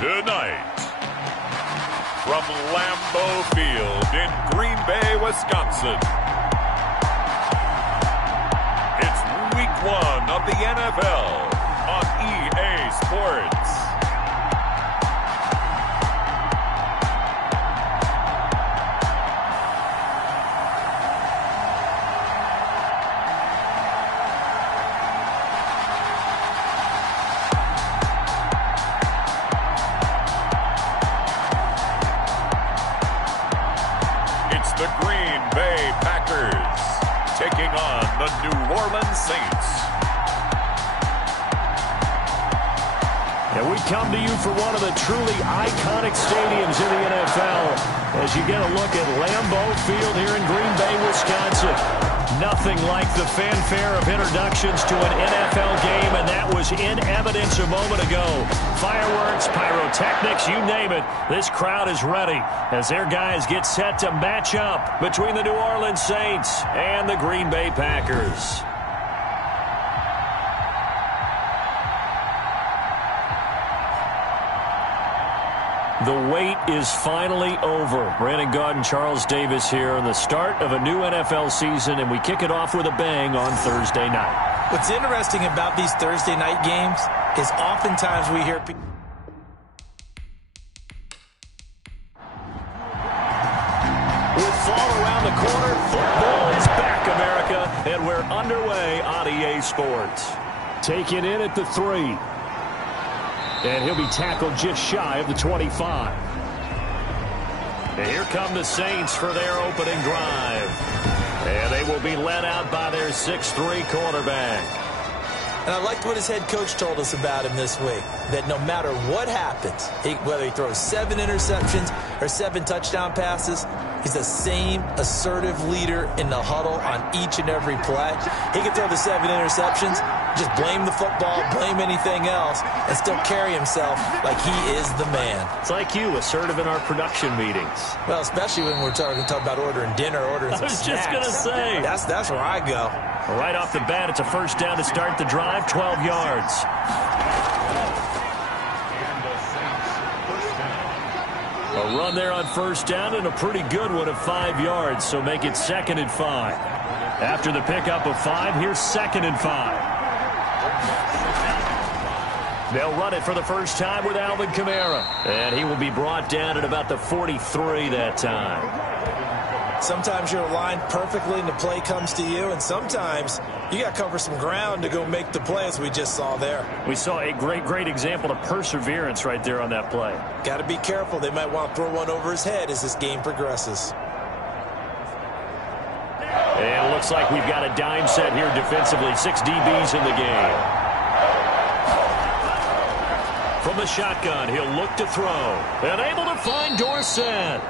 Tonight, from Lambeau Field in Green Bay, Wisconsin, it's Week 1 of the NFL on EA Sports. The Green Bay Packers taking on the New Orleans Saints. And we come to you for one of the truly iconic stadiums in the NFL as you get a look at Lambeau Field here in Green Bay, Wisconsin. Nothing like the fanfare of introductions to an NFL game, and that was in evidence a moment ago. Fireworks, pyrotechnics, you name it. This crowd is ready as their guys get set to match up between the New Orleans Saints and the Green Bay Packers. The wait is finally over. Brandon Gaudin and Charles Davis here on the start of a new NFL season, and we kick it off with a bang on Thursday night. What's interesting about these Thursday night games is oftentimes we hear people. With fall around the corner, football is back, America, and we're underway on EA Sports. Taken in at the 3. And he'll be tackled just shy of the 25. And here come the Saints for their opening drive. And they will be led out by their 6'3" quarterback. And I liked what his head coach told us about him this week, that no matter what happens, whether he throws 7 interceptions or 7 touchdown passes, he's the same assertive leader in the huddle on each and every play. He can throw the 7 interceptions, just blame the football, blame anything else, and still carry himself like he is the man. It's like you, assertive in our production meetings. Well, especially when we're talking about ordering dinner, ordering some snacks. I was just going to say. That's where I go. Right off the bat, it's a first down to start the drive, 12 yards. A run there on first down and a pretty good one of 5 yards, so make it 2nd and 5. After the pickup of 5, here's 2nd and 5. They'll run it for the first time with Alvin Kamara, and he will be brought down at about the 43 that time. Sometimes you're aligned perfectly and the play comes to you, and sometimes you got to cover some ground to go make the play, as we just saw there. We saw a great example of perseverance right there on that play. Got to be careful. They might want to throw one over his head as this game progresses. And it looks like we've got a dime set here defensively. 6 DBs in the game. From the shotgun, he'll look to throw. And able to find Dorsett.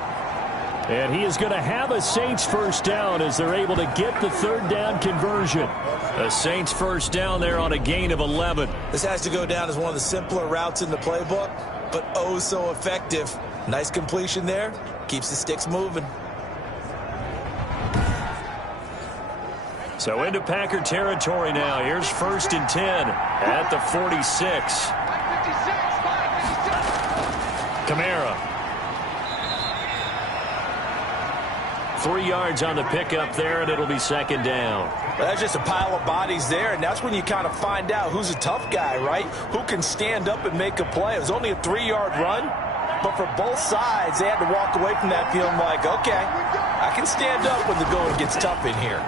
And he is going to have a Saints first down as they're able to get the 3rd down conversion. A Saints first down there on a gain of 11. This has to go down as one of the simpler routes in the playbook, but oh so effective. Nice completion there. Keeps the sticks moving. So into Packer territory now. Here's 1st and 10 at the 46. Kamara. 3 yards on the pickup there, and it'll be 2nd down. Well, that's just a pile of bodies there, and that's when you kind of find out who's a tough guy, right? Who can stand up and make a play. It was only a 3-yard run, but for both sides, they had to walk away from that feeling like, okay, I can stand up when the going gets tough in here.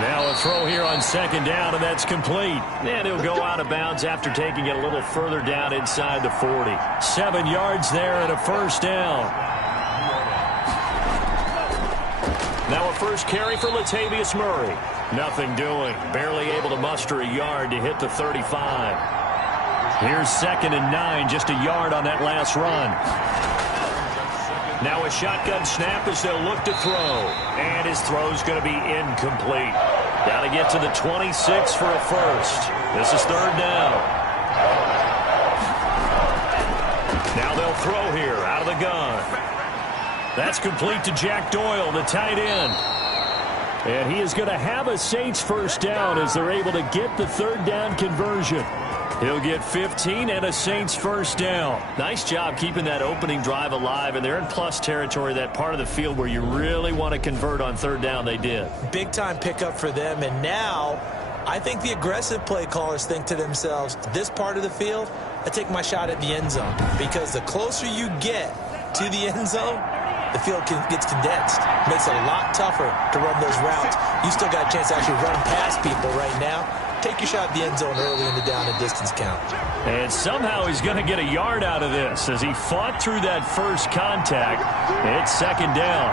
Now a throw here on 2nd down, and that's complete. And he'll go out of bounds after taking it a little further down inside the 40. 7 yards there and a first down. Now a first carry for Latavius Murray. Nothing doing. Barely able to muster a yard to hit the 35. Here's 2nd and 9, just a yard on that last run. Now a shotgun snap as they'll look to throw. And his throw's going to be incomplete. Got to get to the 26 for a first. This is 3rd down. Now they'll throw here out of the gun. That's complete to Jack Doyle, the tight end. And he is going to have a Saints first down as they're able to get the 3rd down conversion. He'll get 15 and a Saints first down. Nice job keeping that opening drive alive, and they're in plus territory, that part of the field where you really want to convert on third down. They did. Big-time pickup for them, and now I think the aggressive play callers think to themselves, this part of the field, I take my shot at the end zone, because the closer you get to the end zone, the field gets condensed. Makes it a lot tougher to run those routes. You still got a chance to actually run past people right now. Take your shot at the end zone early in the down and distance count. And somehow he's going to get a yard out of this as he fought through that first contact. It's second down.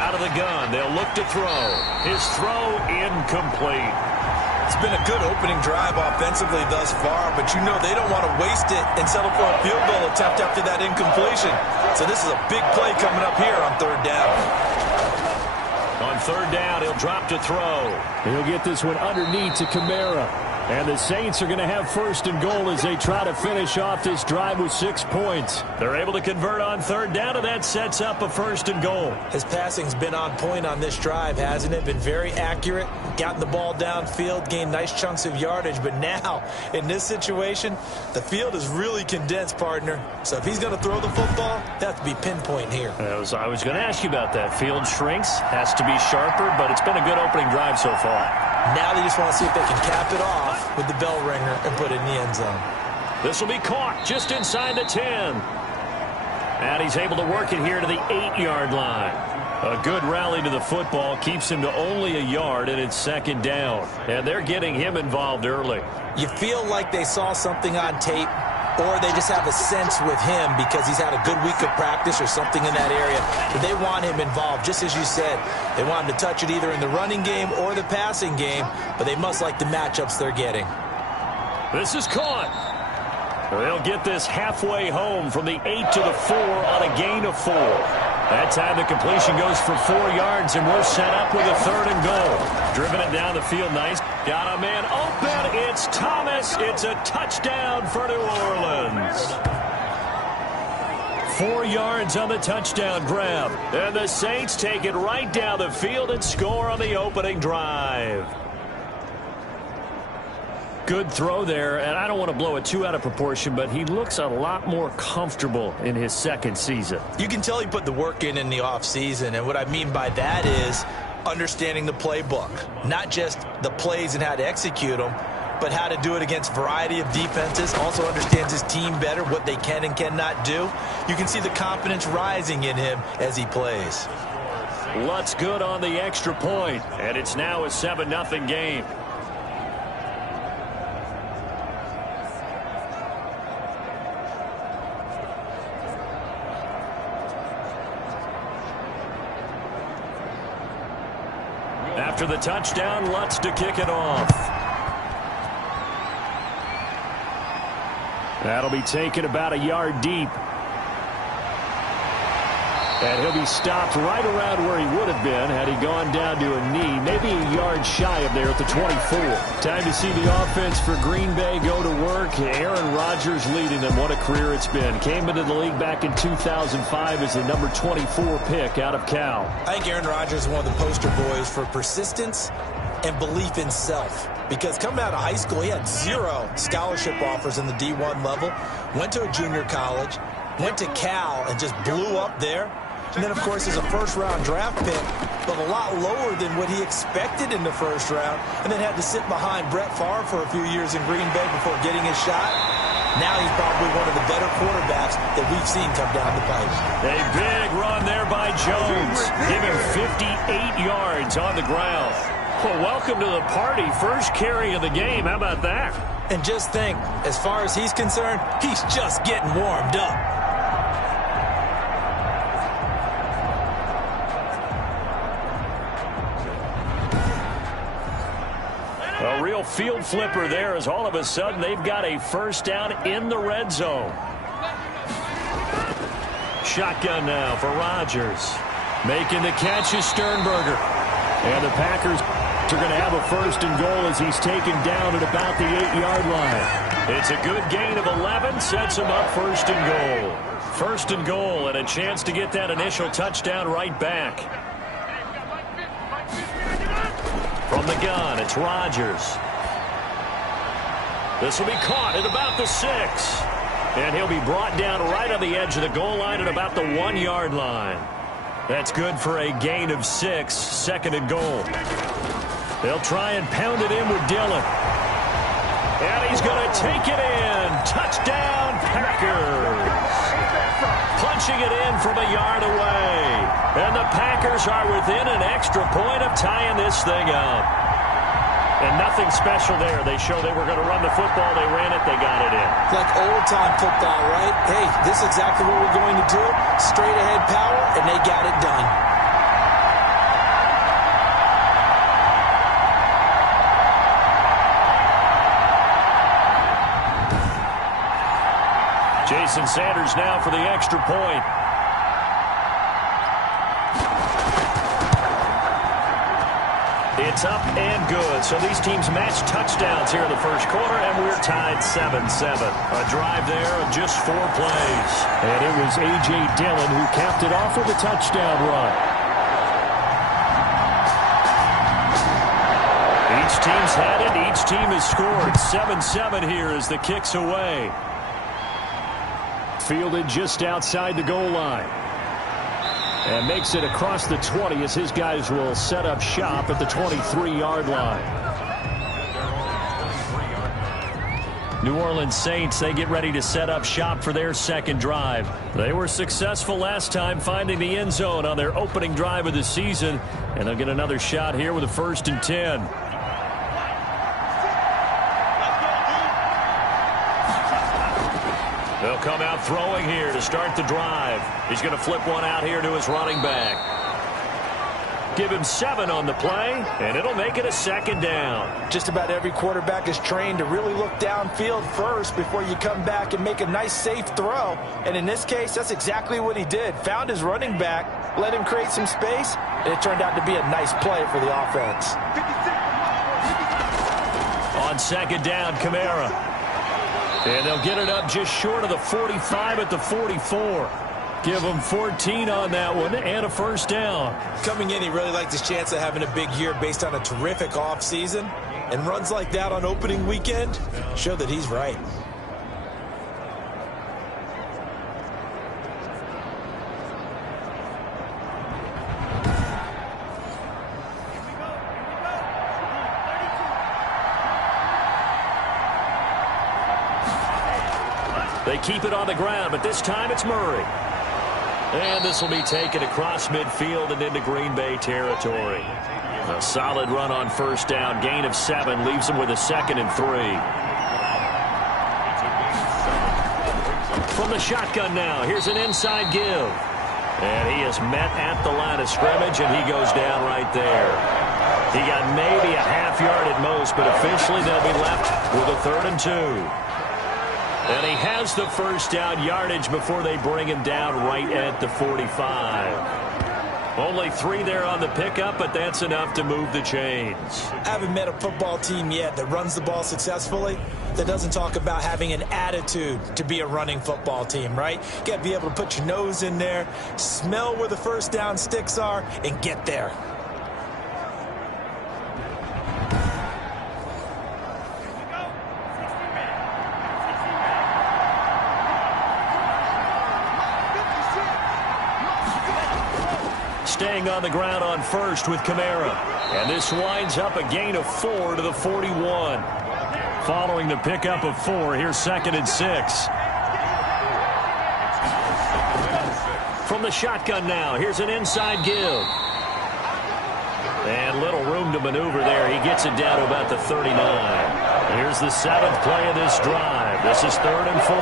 Out of the gun, they'll look to throw. His throw incomplete. It's been a good opening drive offensively thus far, but you know they don't want to waste it and settle for a field goal attempt after that incompletion. So this is a big play coming up here on third down. On third down, he'll drop to throw. He'll get this one underneath to Kamara. And the Saints are going to have first and goal as they try to finish off this drive with 6 points. They're able to convert on third down, and that sets up a first and goal. His passing's been on point on this drive, hasn't it? Been very accurate, gotten the ball downfield, gained nice chunks of yardage. But now, in this situation, the field is really condensed, partner. So if he's going to throw the football, they have to be pinpoint here. I was going to ask you about that. Field shrinks, has to be sharper, but it's been a good opening drive so far. Now they just want to see if they can cap it off with the bell ringer and put it in the end zone. This will be caught just inside the 10. And he's able to work it here to the 8-yard line. A good rally to the football keeps him to only a yard, and it's second down. And they're getting him involved early. You feel like they saw something on tape, or they just have a sense with him because he's had a good week of practice or something in that area. But they want him involved, just as you said. They want him to touch it either in the running game or the passing game, but they must like the matchups they're getting. This is caught. They'll get this halfway home from the 8 to the 4 on a gain of 4. That time the completion goes for 4 yards, and we're set up with a third and goal. Driven it down the field nice. Got a man open. It's Thomas. It's a touchdown for New Orleans. 4 yards on the touchdown grab. And the Saints take it right down the field and score on the opening drive. Good throw there, and I don't want to blow it too out of proportion, but he looks a lot more comfortable in his second season. You can tell he put the work in the offseason, and what I mean by that is understanding the playbook. Not just the plays and how to execute them, but how to do it against a variety of defenses. Also understands his team better, what they can and cannot do. You can see the confidence rising in him as he plays. Lutz good on the extra point, and it's now a 7-0 game. After the touchdown, Lutz to kick it off. That'll be taken about a yard deep. And he'll be stopped right around where he would have been had he gone down to a knee, maybe a yard shy of there at the 24. Time to see the offense for Green Bay go to work. Aaron Rodgers leading them. What a career it's been. Came into the league back in 2005 as the number 24 pick out of Cal. I think Aaron Rodgers is one of the poster boys for persistence and belief in self. Because coming out of high school, he had 0 scholarship offers in the D1 level. Went to a junior college. Went to Cal and just blew up there. And then, of course, as a first-round draft pick, but a lot lower than what he expected in the first round, and then had to sit behind Brett Favre for a few years in Green Bay before getting his shot. Now he's probably one of the better quarterbacks that we've seen come down the pipe. A big run there by Jones. Give him 58 yards on the ground. Well, welcome to the party. First carry of the game. How about that? And just think, as far as he's concerned, he's just getting warmed up. A real field flipper there as all of a sudden they've got a first down in the red zone. Shotgun now for Rodgers. Making the catch is Sternberger. And the Packers are going to have a first and goal as he's taken down at about the 8-yard line. It's a good gain of 11, sets him up first and goal. First and goal and a chance to get that initial touchdown right back. From the gun, it's Rodgers. This will be caught at about the 6. And he'll be brought down right on the edge of the goal line at about the 1-yard line. That's good for a gain of 6, second and goal. They'll try and pound it in with Dillon. And he's going to take it in. Touchdown, Packers. Punching it in from a yard away. And the Packers are within an extra point of tying this thing up. And nothing special there. They showed they were going to run the football. They ran it. They got it in. Like old-time football, right? Hey, this is exactly what we're going to do. Straight-ahead power, and they got it done. Jason Sanders now for the extra point. It's up and good. So these teams match touchdowns here in the first quarter, and we're tied 7-7. A drive there of just 4 plays. And it was A.J. Dillon who capped it off with a touchdown run. Each team's had it. Each team has scored. 7-7 here as the kick's away. Fielded just outside the goal line. And makes it across the 20 as his guys will set up shop at the 23-yard line. New Orleans Saints, they get ready to set up shop for their second drive. They were successful last time finding the end zone on their opening drive of the season. And they'll get another shot here with a 1st and 10. They'll come out throwing here to start the drive. He's going to flip one out here to his running back. Give him 7 on the play, and it'll make it a 2nd down. Just about every quarterback is trained to really look downfield first before you come back and make a nice, safe throw. And in this case, that's exactly what he did. Found his running back, let him create some space, and it turned out to be a nice play for the offense. On 2nd down, Kamara. And they'll get it up just short of the 45 at the 44. Give him 14 on that one and a 1st down. Coming in, he really liked his chance of having a big year based on a terrific offseason. And runs like that on opening weekend show that he's right. They keep it on the ground, but this time it's Murray. And this will be taken across midfield and into Green Bay territory. A solid run on 1st down. Gain of 7 leaves them with a 2nd and 3. From the shotgun now, here's an inside give. And he is met at the line of scrimmage, and he goes down right there. He got maybe a half yard at most, but officially they'll be left with a 3rd and 2. And he has the 1st down yardage before they bring him down right at the 45. Only 3 there on the pickup, but that's enough to move the chains. I haven't met a football team yet that runs the ball successfully that doesn't talk about having an attitude to be a running football team, right? You got to be able to put your nose in there, smell where the 1st down sticks are, and get there. Staying on the ground on 1st with Kamara. And this winds up a gain of 4 to the 41. Following the pickup of 4, here's 2nd and 6. From the shotgun now, here's an inside give. And little room to maneuver there. He gets it down to about the 39. Here's the 7th play of this drive. This is 3rd and 4.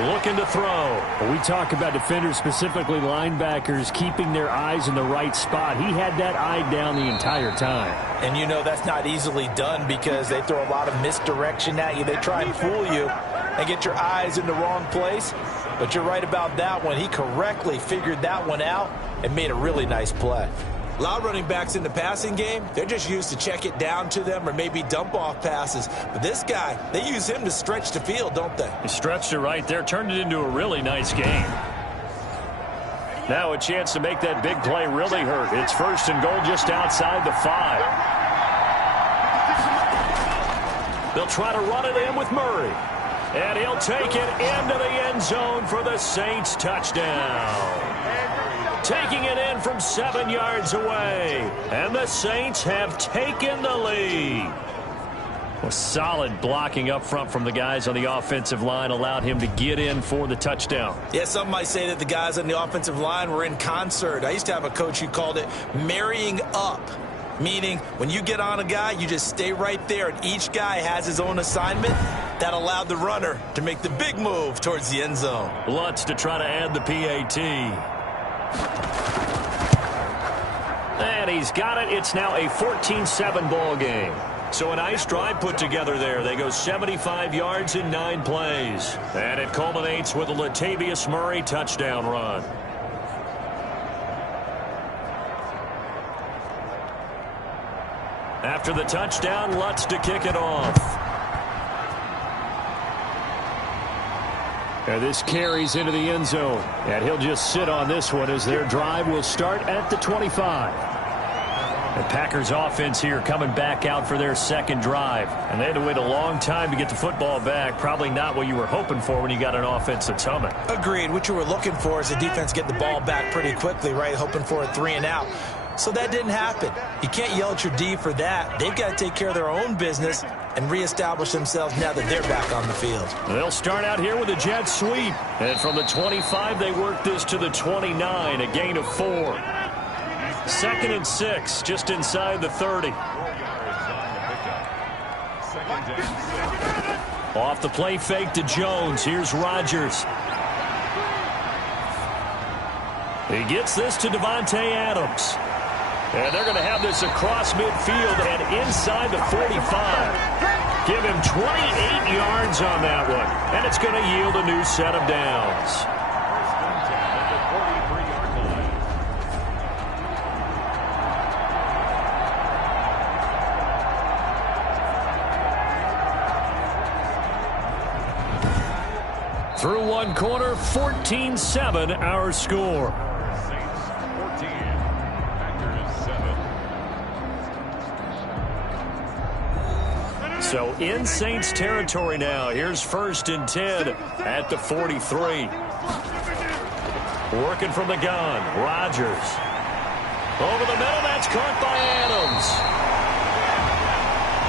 Looking to throw. We talk about defenders, specifically linebackers, keeping their eyes in the right spot. He had that eye down the entire time. And you know that's not easily done because they throw a lot of misdirection at you. They try and fool you and get your eyes in the wrong place. But you're right about that one. He correctly figured that one out and made a really nice play. A lot of running backs in the passing game, they're just used to check it down to them or maybe dump off passes. But this guy, they use him to stretch the field, don't they? He stretched it right there, turned it into a really nice game. Now a chance to make that big play really hurt. It's 1st and goal just outside the 5. They'll try to run it in with Murray. And he'll take it into the end zone for the Saints touchdown. Taking it in from 7 yards away. And the Saints have taken the lead. Well, solid blocking up front from the guys on the offensive line allowed him to get in for the touchdown. Yeah, some might say that the guys on the offensive line were in concert. I used to have a coach who called it marrying up, meaning when you get on a guy, you just stay right there, and each guy has his own assignment. That allowed the runner to make the big move towards the end zone. Lutz to try to add the PAT. And he's got it. It's now a 14-7 ball game. So a nice drive put together there. They go 75 yards in 9 plays. And it culminates with a Latavius Murray touchdown run. After the touchdown, Lutz to kick it off. And this carries into the end zone. And he'll just sit on this one as their drive will start at the 25. The Packers offense here coming back out for their second drive. And they had to wait a long time to get the football back. Probably not what you were hoping for when you got an offense that's humming. Agreed. What you were looking for is the defense get the ball back pretty quickly, right? Hoping for a 3-and-out. So that didn't happen. You can't yell at your D for that. They've got to take care of their own business and reestablish themselves now that they're back on the field. They'll start out here with a jet sweep. And from the 25, they work this to the 29, a gain of 4. 2nd and 6, just inside the 30. Off the play fake to Jones. Here's Rodgers. He gets this to Davante Adams. And they're going to have this across midfield and inside the 45. Give him 28 yards on that one. And it's going to yield a new set of downs. Through one quarter, 14-7 our score. So in Saints territory now. Here's 1st and 10 at the 43. Working from the gun. Rodgers. Over the middle. That's caught by Adams.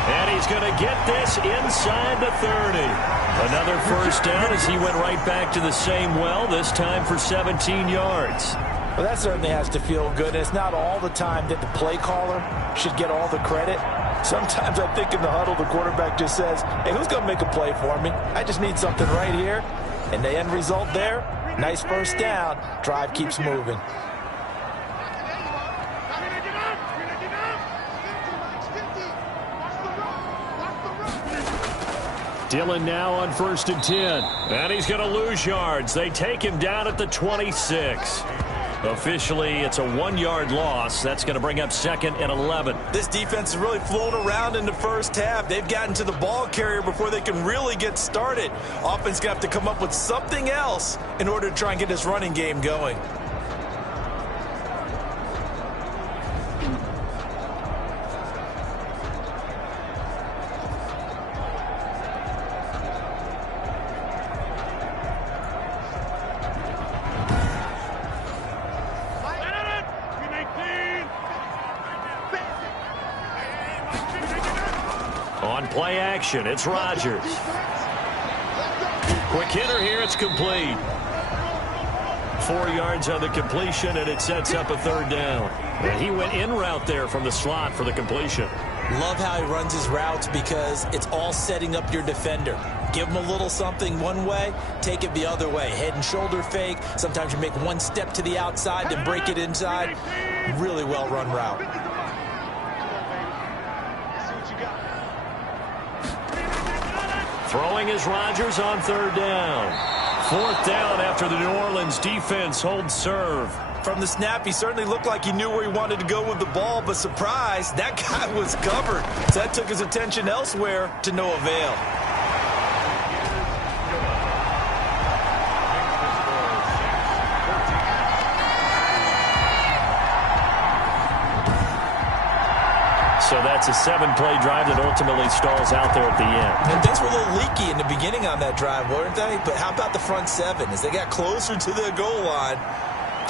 And he's going to get this inside the 30. Another first down as he went right back to the same well, this time for 17 yards. Well, that certainly has to feel good. It's not all the time that the play caller should get all the credit. Sometimes I think in the huddle, the quarterback just says, hey, who's going to make a play for me? I just need something right here. And the end result there, nice first down. Drive keeps moving. Dillon now on 1st and 10. And he's going to lose yards. They take him down at the 26. Officially, it's a 1-yard loss. That's going to bring up 2nd and 11. This defense has really flown around in the first half. They've gotten to the ball carrier before they can really get started. Offense going to have to come up with something else in order to try and get this running game going. Play action. It's Rodgers. Quick hitter here. It's complete. 4 yards on the completion, and it sets up a 3rd down. And he went in route there from the slot for the completion. Love how he runs his routes because it's all setting up your defender. Give him a little something one way, take it the other way. Head and shoulder fake. Sometimes you make one step to the outside, then break it inside. Really well run route. Throwing is Rodgers on 3rd down. 4th down after the New Orleans defense holds serve. From the snap, he certainly looked like he knew where he wanted to go with the ball, but surprise, that guy was covered. So that took his attention elsewhere to no avail. So that's a 7-play drive that ultimately stalls out there at the end. And things were a little leaky in the beginning on that drive, weren't they? But how about the front 7? As they got closer to the goal line,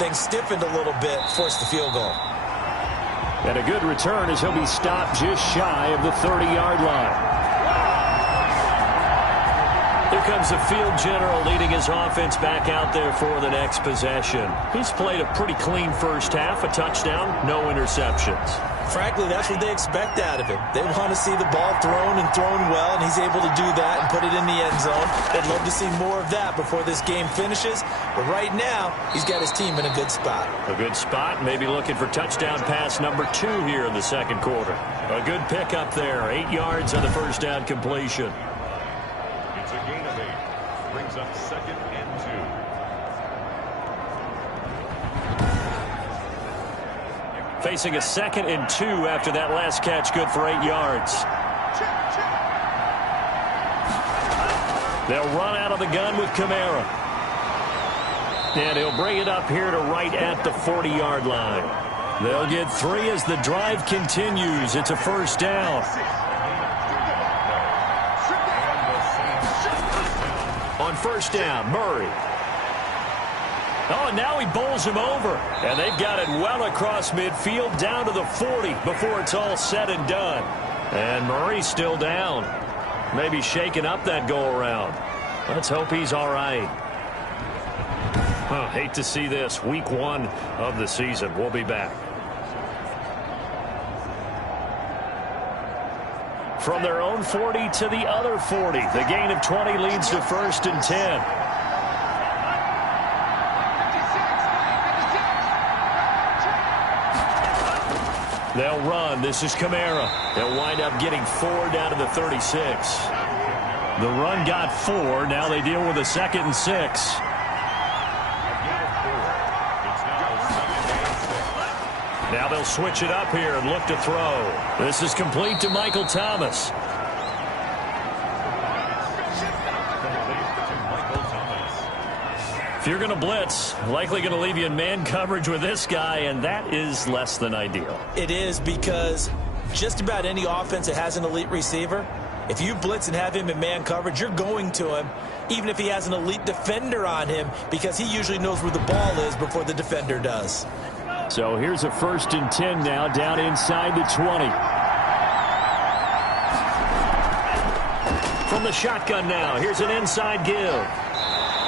things stiffened a little bit, forced the field goal. And a good return as he'll be stopped just shy of the 30-yard line. Here comes the field general leading his offense back out there for the next possession. He's played a pretty clean first half, a touchdown, no interceptions. Frankly, that's what they expect out of him. They want to see the ball thrown and thrown well, and he's able to do that and put it in the end zone. They'd love to see more of that before this game finishes. But right now, he's got his team in a good spot. A good spot, maybe looking for touchdown pass number 2 here in the second quarter. A good pickup there, 8 yards on the first down completion. It's a gain of 8. Brings up 2nd and 2. Facing a 2nd and 2 after that last catch, good for 8 yards. They'll run out of the gun with Kamara. And he'll bring it up here to right at the 40-yard line. They'll get 3 as the drive continues. It's a first down. On first down, Murray. Oh, and now he bowls him over. And they've got it well across midfield down to the 40 before it's all said and done. And Murray's still down. Maybe shaking up that go-around. Let's hope he's all right. Oh, hate to see this. Week 1 of the season. We'll be back. From their own 40 to the other 40. The gain of 20 leads to 1st and 10. They'll run. This is Kamara. They'll wind up getting 4 down to the 36. The run got 4. Now they deal with a 2nd and 6. Now they'll switch it up here and look to throw. This is complete to Michael Thomas. If you're going to blitz, likely going to leave you in man coverage with this guy, and that is less than ideal. It is, because just about any offense that has an elite receiver, if you blitz and have him in man coverage, you're going to him, even if he has an elite defender on him, because he usually knows where the ball is before the defender does. So here's a 1st and 10 now, down inside the 20. From the shotgun now, here's an inside give.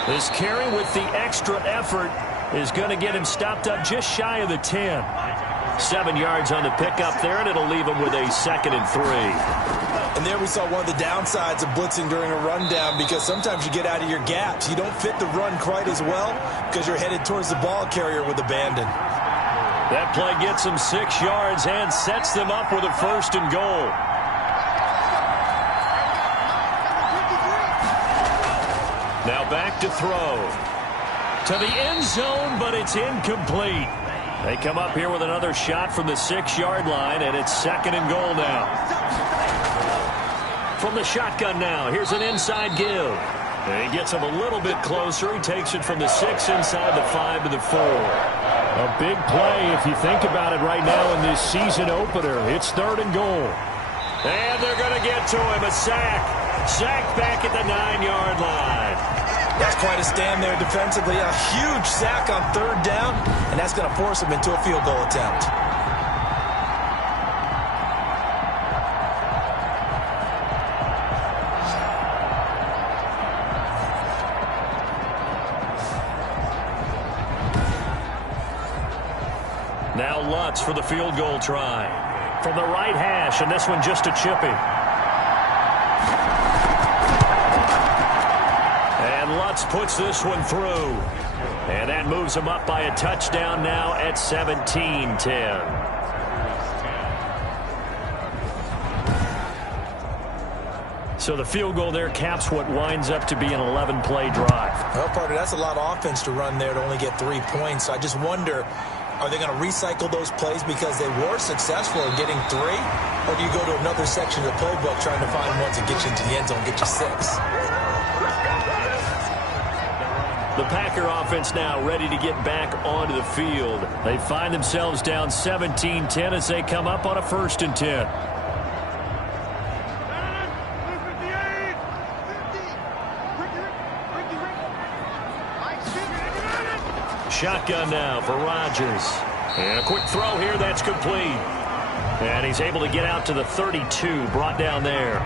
This carry with the extra effort is going to get him stopped up just shy of the 10. 7 yards on the pickup there, and it'll leave him with a 2nd and 3. And there we saw one of the downsides of blitzing during a rundown, because sometimes you get out of your gaps. You don't fit the run quite as well because you're headed towards the ball carrier with abandon. That play gets them 6 yards and sets them up with a 1st and goal. Now back to throw. To the end zone, but it's incomplete. They come up here with another shot from the 6-yard line, and it's 2nd and goal now. From the shotgun now, here's an inside give. And he gets him a little bit closer. He takes it from the 6 inside the 5 to the 4. A big play if you think about it right now in this season opener. It's 3rd and goal. And they're going to get to him. A sack. Sack back at the 9-yard line. That's quite a stand there defensively. A huge sack on 3rd down, and that's going to force him into a field goal attempt. Now Lutz for the field goal try. From the right hash, and this one just a chippy. And Lutz puts this one through. And that moves him up by a touchdown now at 17-10. So the field goal there caps what winds up to be an 11-play drive. Well, partner, that's a lot of offense to run there to only get 3 points. So I just wonder, are they going to recycle those plays because they were successful in getting 3? Or do you go to another section of the playbook trying to find ones that get you into the end zone, get you 6? The Packer offense now ready to get back onto the field. They find themselves down 17-10 as they come up on a 1st and 10. Shotgun now for Rodgers. And a quick throw here, that's complete. And he's able to get out to the 32, brought down there.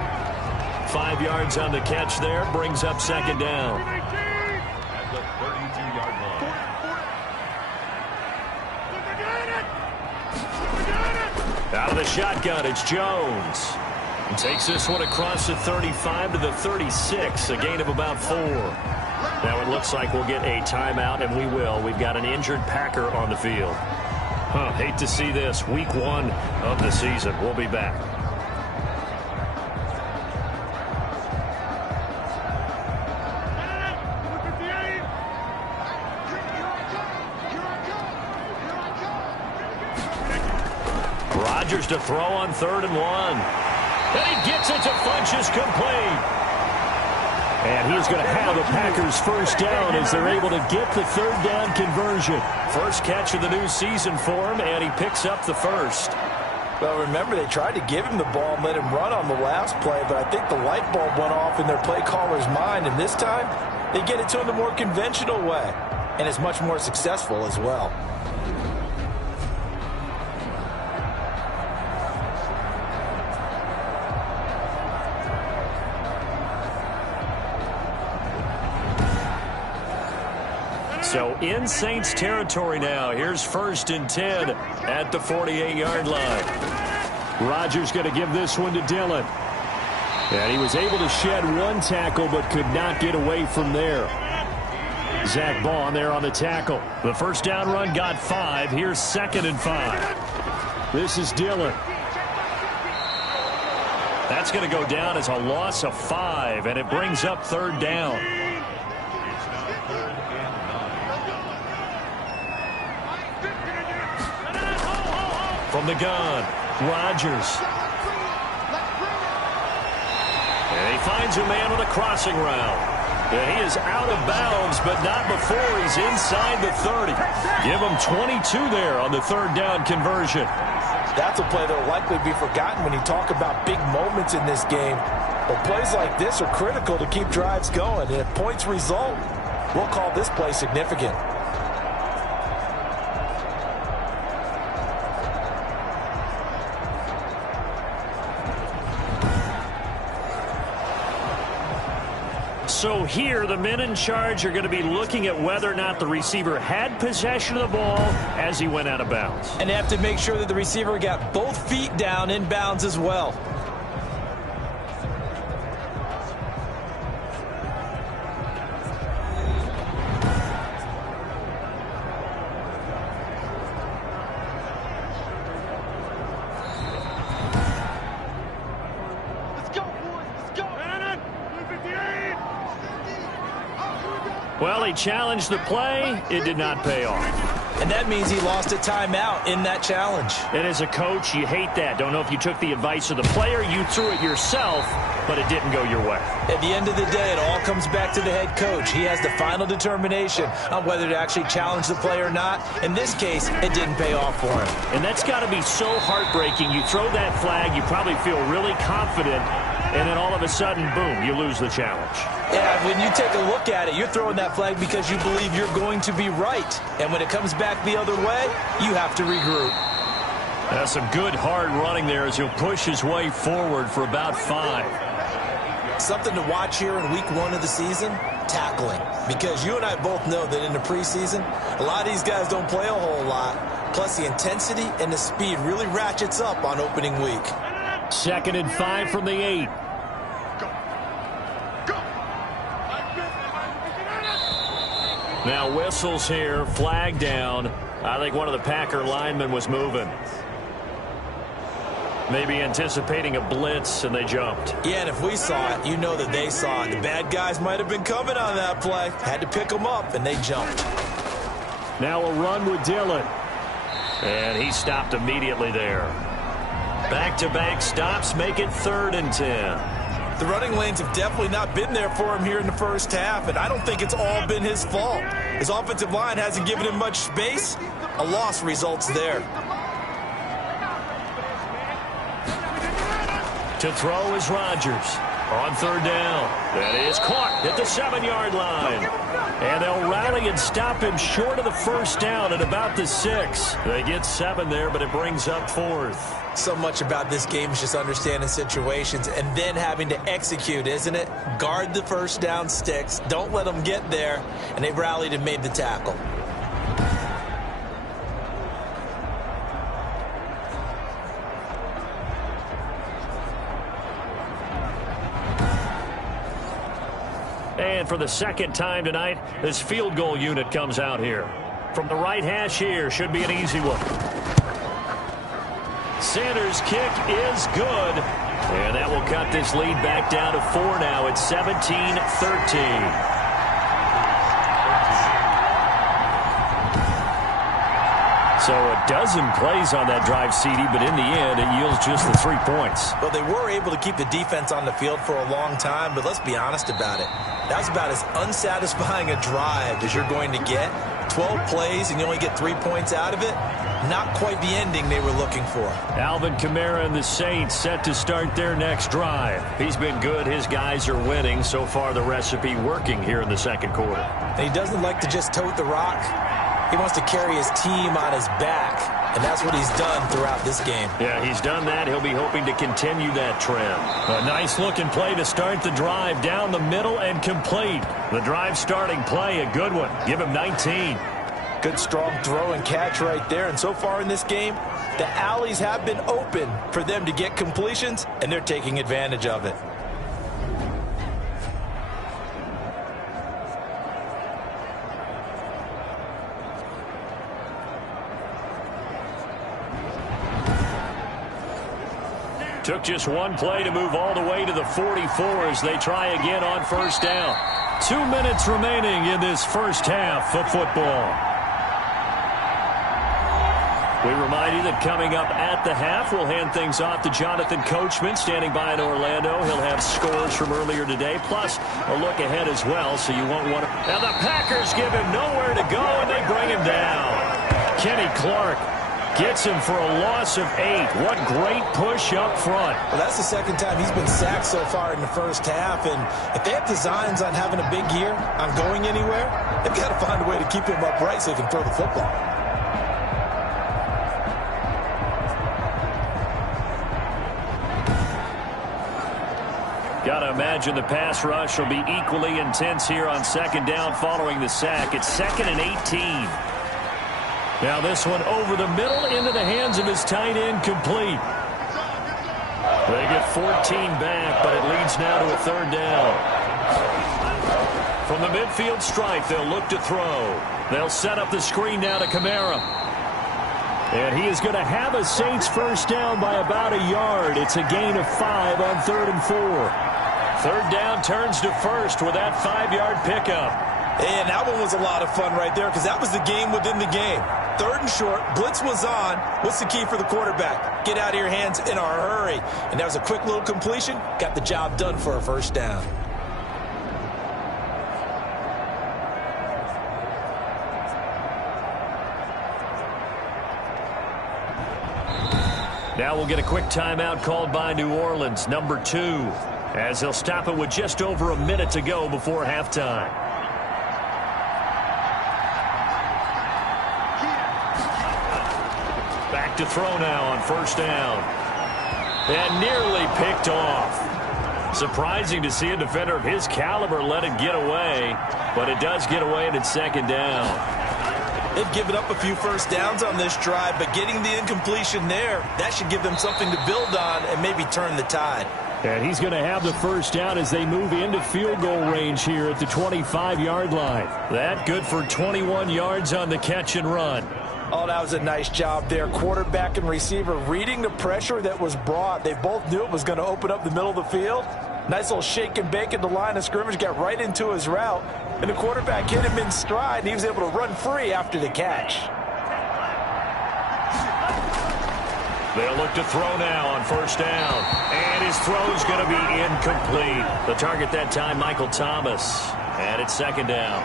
5 yards on the catch there, brings up 2nd down. At the 32-yard line. Out of the shotgun, it's Jones. And takes this one across the 35 to the 36, a gain of about 4. Now it looks like we'll get a timeout, and we will. We've got an injured Packer on the field. Hate to see this. Week 1 of the season. We'll be back. Rodgers to throw on 3rd and 1. And he gets it to Funchess, complete. And he's going to have the Packers 1st down as they're able to get the 3rd down conversion. First catch of the new season for him, and he picks up the 1st. Well, remember, they tried to give him the ball and let him run on the last play, but I think the light bulb went off in their play caller's mind, and this time they get it to him the more conventional way, and it's much more successful as well. So in Saints territory now. Here's 1st and 10 at the 48-yard line. Rodgers going to give this one to Dillon. And he was able to shed 1 tackle but could not get away from there. Zach Baun there on the tackle. The 1st down run got 5. Here's 2nd and 5. This is Dillon. That's going to go down as a loss of 5, and it brings up 3rd down. From the gun, Rodgers. And he finds a man with a crossing route. And he is out of bounds, but not before he's inside the 30. Give him 22 there on the 3rd down conversion. That's a play that will likely be forgotten when you talk about big moments in this game. But plays like this are critical to keep drives going. And if points result, we'll call this play significant. So here, the men in charge are going to be looking at whether or not the receiver had possession of the ball as he went out of bounds. And they have to make sure that the receiver got both feet down in bounds as well. Well, he challenged the play. It did not pay off. And that means he lost a timeout in that challenge. And as a coach, you hate that. Don't know if you took the advice of the player, you threw it yourself, but it didn't go your way. At the end of the day, it all comes back to the head coach. He has the final determination on whether to actually challenge the play or not. In this case, it didn't pay off for him. And that's got to be so heartbreaking. You throw that flag, you probably feel really confident, and then all of a sudden, boom, you lose the challenge. Yeah, when you take a look at it, you're throwing that flag because you believe you're going to be right. And when it comes back the other way, you have to regroup. That's some good hard running there as he'll push his way forward for about 5. Something to watch here in week 1 of the season, tackling. Because you and I both know that in the preseason, a lot of these guys don't play a whole lot. Plus the intensity and the speed really ratchets up on opening week. 2nd and 5 from the 8. Now whistles here, flag down. I think one of the Packer linemen was moving. Maybe anticipating a blitz, and they jumped. Yeah, and if we saw it, you know that they saw it. The bad guys might have been coming on that play. Had to pick them up, and they jumped. Now a run with Dillon. And he stopped immediately there. Back-to-back stops make it 3rd and 10. The running lanes have definitely not been there for him here in the first half, and I don't think it's all been his fault. His offensive line hasn't given him much space. A loss results there. To throw is Rodgers. On third down. That is caught at the 7-yard line. And they'll rally and stop him short of the first down at about the 6. They get 7 there, but it brings up 4th. So much about this game is just understanding situations and then having to execute, isn't it? Guard the first down sticks. Don't let them get there. And they rallied and made the tackle. And for the second time tonight, this field goal unit comes out here. From the right hash here, should be an easy one. Sanders' kick is good. And that will cut this lead back down to 4 now. It's 17-13. So a dozen plays on that drive, CD, but in the end, it yields just the 3 points. Well, they were able to keep the defense on the field for a long time, but let's be honest about it. That's about as unsatisfying a drive as you're going to get. 12 plays and you only get 3 points out of it. Not quite the ending they were looking for. Alvin Kamara and the Saints set to start their next drive. He's been good. His guys are winning. So far, the recipe working here in the second quarter. And he doesn't like to just tote the rock. He wants to carry his team on his back, and that's what he's done throughout this game. Yeah, he's done that. He'll be hoping to continue that trend. A nice-looking play to start the drive down the middle and complete. The drive starting play, a good one. Give him 19. Good, strong throw and catch right there. And so far in this game, the alleys have been open for them to get completions, and they're taking advantage of it. Took just one play to move all the way to the 44 as they try again on first down. 2 minutes remaining in this first half of football. We remind you that coming up at the half, we'll hand things off to Jonathan Coachman, standing by in Orlando. He'll have scores from earlier today, plus a look ahead as well, so you won't want to. Now the Packers give him nowhere to go, and they bring him down. Kenny Clark gets him for a loss of 8. What great push up front. Well, that's the second time he's been sacked so far in the first half. And if they have designs on having a big year, on going anywhere, they've got to find a way to keep him upright so he can throw the football. Got to imagine the pass rush will be equally intense here on second down following the sack. It's 2nd and 18. Now this one over the middle into the hands of his tight end, complete. They get 14 back, but it leads now to a third down. From the midfield stripe, they'll look to throw. They'll set up the screen now to Kamara. And he is going to have a Saints first down by about a yard. It's a gain of 5 on 3rd and 4. Third down turns to first with that 5-yard pickup. And that one was a lot of fun right there because that was the game within the game. 3rd and short, blitz was on. What's the key for the quarterback? Get out of your hands in a hurry. And that was a quick little completion. Got the job done for a first down. Now we'll get a quick timeout called by New Orleans, number 2, as they'll stop it with just over a minute to go before halftime. Back to throw now on first down. And nearly picked off. Surprising to see a defender of his caliber let it get away, but it does get away and it's second down. They've given up a few first downs on this drive, but getting the incompletion there, that should give them something to build on and maybe turn the tide. And he's going to have the first down as they move into field goal range here at the 25-yard line. That good for 21 yards on the catch and run. Oh, that was a nice job there. Quarterback and receiver reading the pressure that was brought. They both knew it was going to open up the middle of the field. Nice little shake and bake at the line of scrimmage, got right into his route. And the quarterback hit him in stride, and he was able to run free after the catch. They'll look to throw now on first down. And his throw's going to be incomplete. The target that time, Michael Thomas. And it's second down.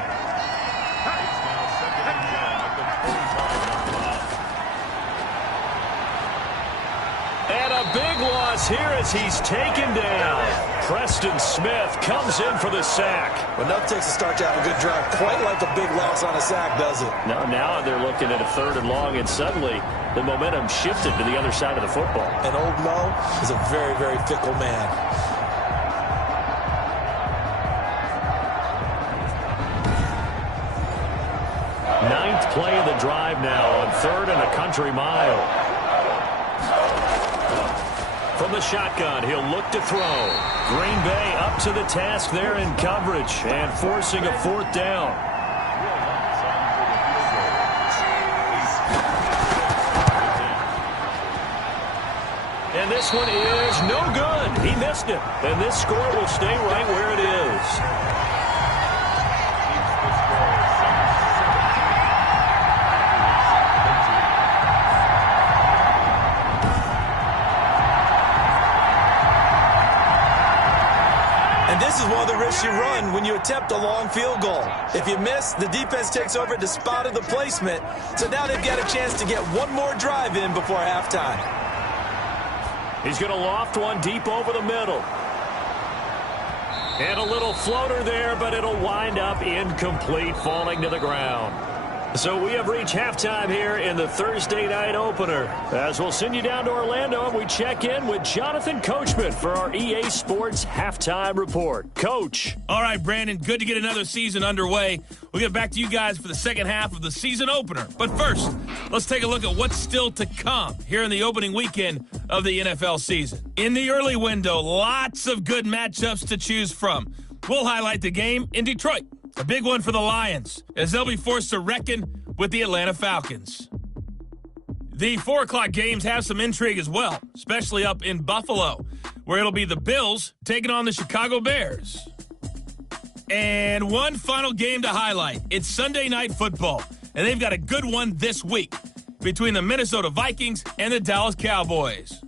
And a big loss here as he's taken down. Preston Smith comes in for the sack. Well, enough takes to start to have a good drive. Quite like a big loss on a sack, does it? Now they're looking at a 3rd and long, and suddenly the momentum shifted to the other side of the football. And Old Mo is a very, very fickle man. Ninth play of the drive now on 3rd and a country mile. From the shotgun, he'll look to throw. Green Bay up to the task there in coverage and forcing a 4th down. And this one is no good. He missed it. And this score will stay right where it is. This is one of the risks you run when you attempt a long field goal. If you miss, the defense takes over at the spot of the placement. So now they've got a chance to get one more drive in before halftime. He's going to loft one deep over the middle. And a little floater there, but it'll wind up incomplete, falling to the ground. So we have reached halftime here in the Thursday night opener. As we'll send you down to Orlando, and we check in with Jonathan Coachman for our EA Sports Halftime Report. Coach. All right, Brandon, good to get another season underway. We'll get back to you guys for the second half of the season opener. But first, let's take a look at what's still to come here in the opening weekend of the NFL season. In the early window, lots of good matchups to choose from. We'll highlight the game in Detroit. A big one for the Lions, as they'll be forced to reckon with the Atlanta Falcons. The 4 o'clock games have some intrigue as well, especially up in Buffalo, where it'll be the Bills taking on the Chicago Bears. And one final game to highlight. It's Sunday Night Football, and they've got a good one this week between the Minnesota Vikings and the Dallas Cowboys.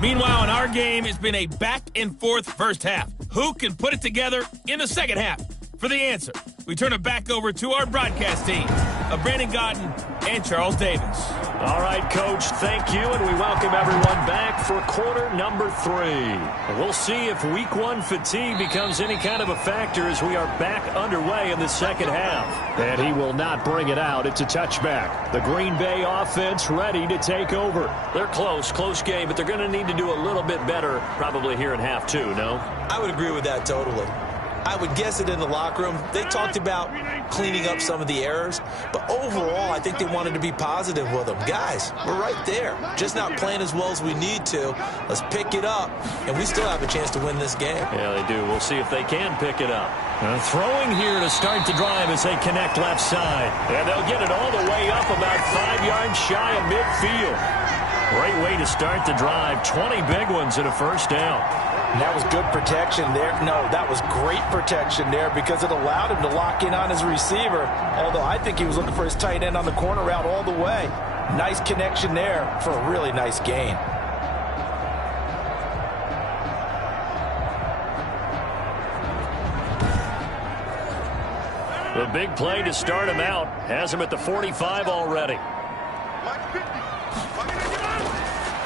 Meanwhile, in our game, it's been a back-and-forth first half. Who can put it together in the second half? For the answer, we turn it back over to our broadcast team of Brandon Gaudin and Charles Davis. All right, Coach, thank you, and we welcome everyone back for quarter number 3. And we'll see if week 1 fatigue becomes any kind of a factor as we are back underway in the second half. And he will not bring it out. It's a touchback. The Green Bay offense ready to take over. They're close game, but they're going to need to do a little bit better probably here in half 2, no? I would agree with that totally. I would guess it in the locker room. They talked about cleaning up some of the errors, but overall, I think they wanted to be positive with them. Guys, we're right there. Just not playing as well as we need to. Let's pick it up, and we still have a chance to win this game. Yeah, they do. We'll see if they can pick it up. Throwing here to start the drive as they connect left side. And they'll get it all the way up about 5 yards shy of midfield. Great way to start the drive. 20 big ones and a first down. And that was good protection there. No, that was great protection there because it allowed him to lock in on his receiver, although I think he was looking for his tight end on the corner route all the way. Nice connection there for a really nice gain. The big play to start him out has him at the 45 already.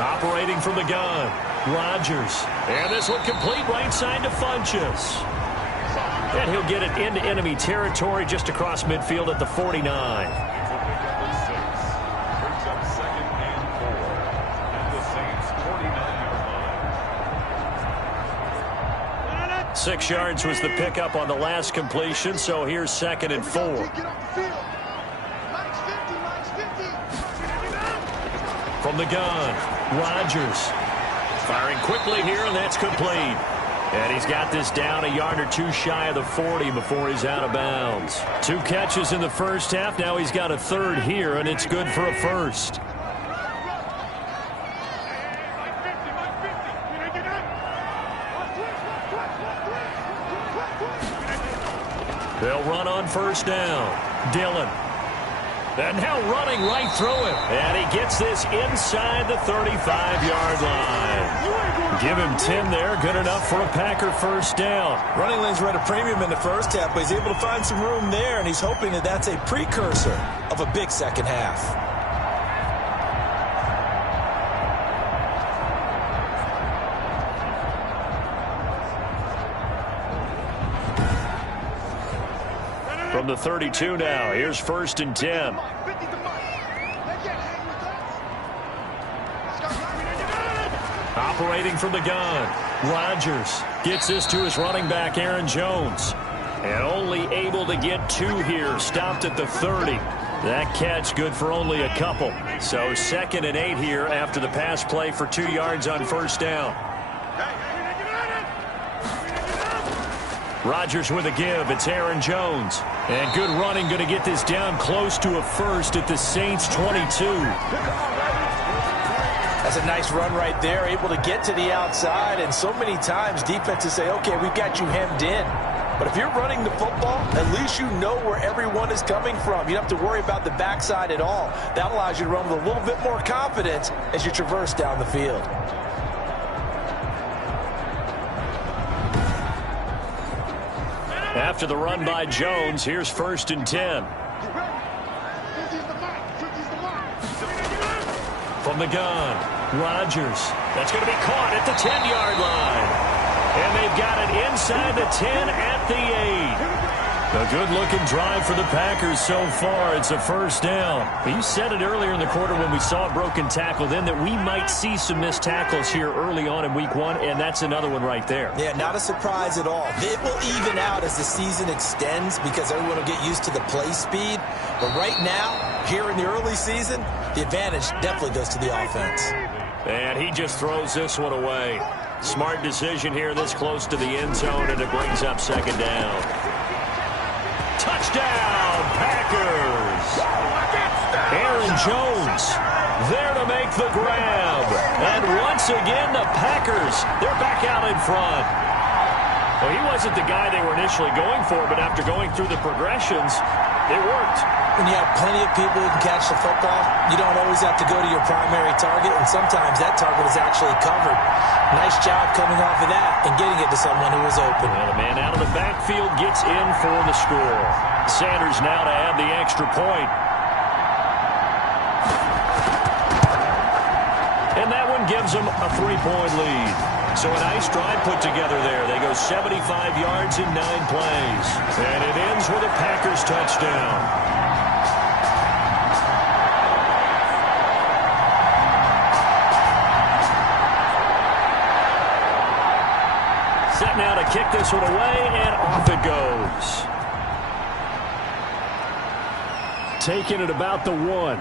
Operating from the gun, Rodgers. And this one complete right side to Funchess. And he'll get it into enemy territory just across midfield at the 49. 6 yards was the pickup on the last completion, so here's 2nd and 4. From the gun, Rodgers. Firing quickly here, and that's complete. And he's got this down a yard or 2 shy of the 40 before he's out of bounds. 2 catches in the first half. Now he's got a 3rd here, and it's good for a first. They'll run on first down. Dillon. And now running right through him. And he gets this inside the 35-yard line. Give him 10 there. Good enough for a Packer first down. Running lanes were at a premium in the first half, but he's able to find some room there, and he's hoping that that's a precursor of a big second half. From the 32 now, here's 1st and 10. Operating from the gun, Rodgers gets this to his running back, Aaron Jones. And only able to get 2 here, stopped at the 30. That catch good for only a couple. So 2nd and 8 here after the pass play for 2 yards on first down. Rodgers with a give. It's Aaron Jones. And good running, going to get this down close to a first at the Saints 22. That's a nice run right there, able to get to the outside. And so many times defenses say, okay, we've got you hemmed in. But if you're running the football, at least you know where everyone is coming from. You don't have to worry about the backside at all. That allows you to run with a little bit more confidence as you traverse down the field. After the run by Jones, here's 1st and 10. From the gun, Rodgers. That's going to be caught at the 10-yard line. And they've got it inside the 10 at the 8. A good-looking drive for the Packers so far. It's a first down. You said it earlier in the quarter when we saw a broken tackle then that we might see some missed tackles here early on in week 1, and that's another one right there. Yeah, not a surprise at all. It will even out as the season extends because everyone will get used to the play speed. But right now, here in the early season, the advantage definitely goes to the offense. And he just throws this one away. Smart decision here this close to the end zone, and it brings up 2nd down. Touchdown, Packers! Aaron Jones there to make the grab. And once again, the Packers, they're back out in front. Well, he wasn't the guy they were initially going for, but after going through the progressions, it worked. When you have plenty of people who can catch the football, you don't always have to go to your primary target, and sometimes that target is actually covered. Nice job coming off of that and getting it to someone who was open. Well, the man out of the backfield gets in for the score. Sanders now to add the extra point. And that one gives them a 3-point lead. So a nice drive put together there. They go 75 yards in 9 plays. And it ends with a Packers touchdown. Set now to kick this one away, and off it goes. Taking it about the 1.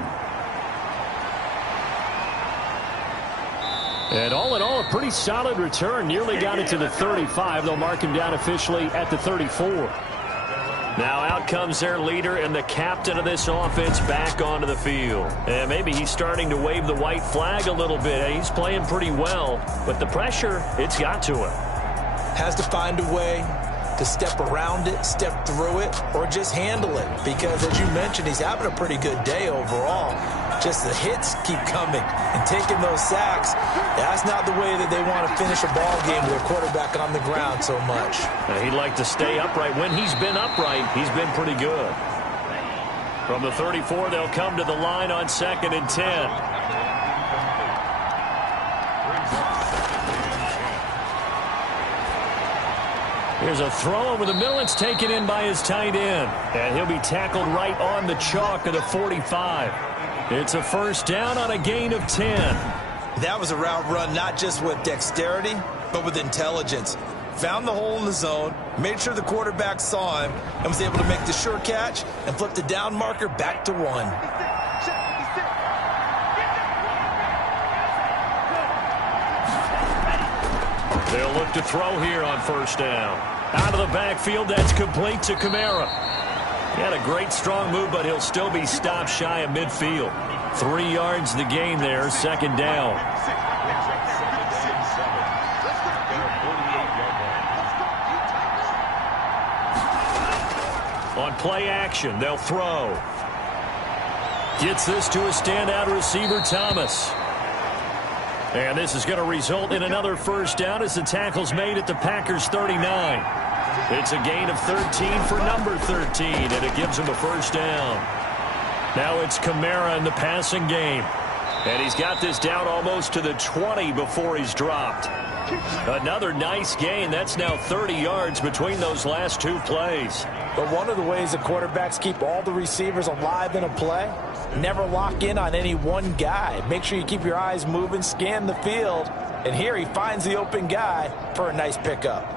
And all in all, a pretty solid return. Nearly got it to the 35. They'll mark him down officially at the 34. Now out comes their leader and the captain of this offense back onto the field. And maybe he's starting to wave the white flag a little bit. He's playing pretty well, but the pressure, it's got to him. Has to find a way to step around it, step through it, or just handle it. Because, as you mentioned, he's having a pretty good day overall. Just the hits keep coming and taking those sacks. That's not the way that they want to finish a ball game with a quarterback on the ground so much. He'd like to stay upright. When he's been upright, he's been pretty good. From the 34, they'll come to the line on 2nd and 10. Here's a throw over the middle. It's taken in by his tight end. And he'll be tackled right on the chalk of the 45. It's a first down on a gain of 10. That was a route run not just with dexterity, but with intelligence. Found the hole in the zone, made sure the quarterback saw him, and was able to make the sure catch and flip the down marker back to 1. They'll look to throw here on first down. Out of the backfield, that's complete to Kamara. He had a great strong move, but he'll still be stopped shy of midfield. 3 yards the gain there, 2nd down. On play action, they'll throw. Gets this to a standout receiver, Thomas. And this is going to result in another first down as the tackle's made at the Packers' 39. It's a gain of 13 for number 13, and it gives him a first down. Now it's Kamara in the passing game. And he's got this down almost to the 20 before he's dropped. Another nice gain. That's now 30 yards between those last two plays. But one of the ways the quarterbacks keep all the receivers alive in a play, never lock in on any one guy. Make sure you keep your eyes moving, scan the field. And here he finds the open guy for a nice pickup.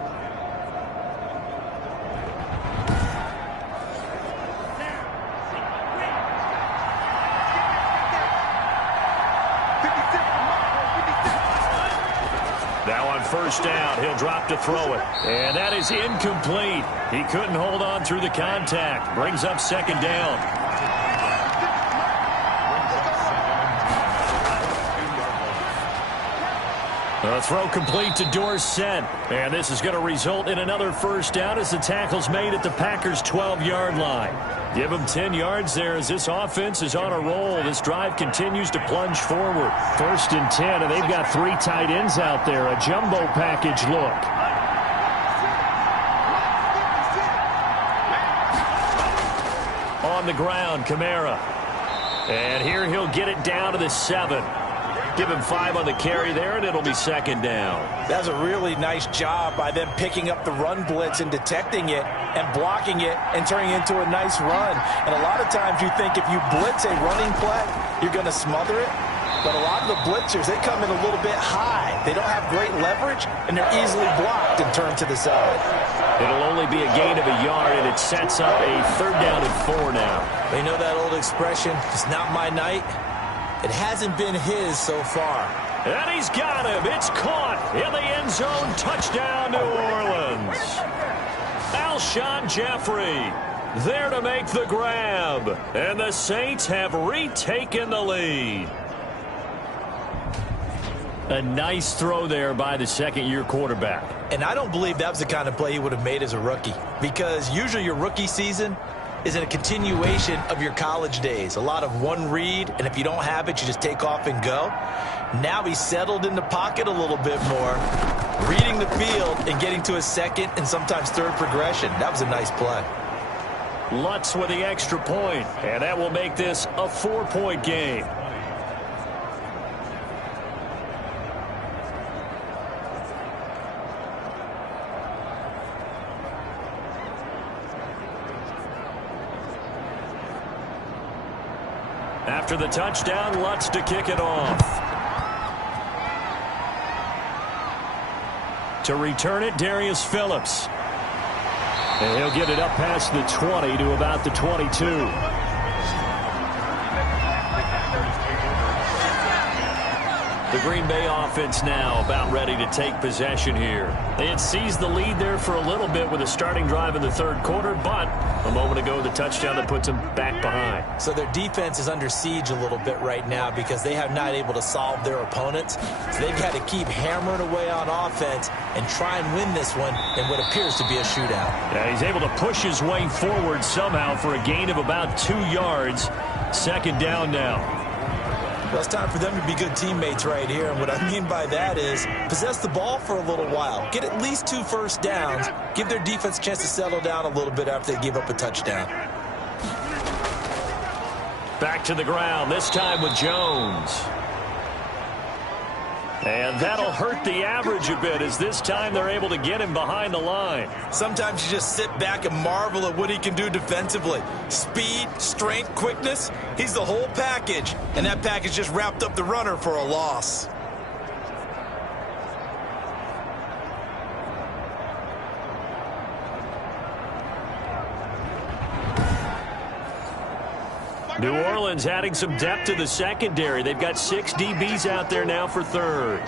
Now on first down, he'll drop to throw it. And that is incomplete. He couldn't hold on through the contact. Brings up second down. A throw complete to Dorsett. And this is going to result in another first down as the tackle's made at the Packers' 12-yard line. Give them 10 yards there as this offense is on a roll. This drive continues to plunge forward. 1st and 10, and they've got 3 tight ends out there. A jumbo package look. On the ground, Kamara. And here he'll get it down to the 7. Give him 5 on the carry there, and it'll be second down. That's a really nice job by them picking up the run blitz and detecting it and blocking it and turning it into a nice run. And a lot of times you think if you blitz a running play, you're going to smother it. But a lot of the blitzers, they come in a little bit high. They don't have great leverage, and they're easily blocked and turned to the side. It'll only be a gain of a yard, and it sets up a 3rd down and 4 now. You know that old expression, it's not my night? It hasn't been his so far. And he's got him. It's caught in the end zone. Touchdown, New Orleans. Alshon Jeffrey there to make the grab. And the Saints have retaken the lead. A nice throw there by the second-year quarterback. And I don't believe that was the kind of play he would have made as a rookie. Because usually your rookie season is in a continuation of your college days. A lot of one read, and if you don't have it, you just take off and go. Now he's settled in the pocket a little bit more, reading the field and getting to his 2nd and sometimes 3rd progression. That was a nice play. Lutz with the extra point, and that will make this a 4-point game. After the touchdown, Lutz to kick it off. To return it, Darius Phillips. And he'll get it up past the 20 to about the 22. The Green Bay offense now about ready to take possession here. They had seized the lead there for a little bit with a starting drive in the 3rd quarter, but a moment ago the touchdown that puts them back behind. So their defense is under siege a little bit right now because they have not able to solve their opponents. So they've had to keep hammering away on offense and try and win this one in what appears to be a shootout. Yeah, he's able to push his way forward somehow for a gain of about 2 yards. 2nd down now. Well, it's time for them to be good teammates right here. And what I mean by that is possess the ball for a little while. Get at least 2 first downs. Give their defense a chance to settle down a little bit after they give up a touchdown. Back to the ground, this time with Jones. And that'll hurt the average a bit as this time they're able to get him behind the line. Sometimes you just sit back and marvel at what he can do defensively. Speed, strength, quickness, he's the whole package. And that package just wrapped up the runner for a loss. New Orleans adding some depth to the secondary. They've got 6 DBs out there now for 3rd.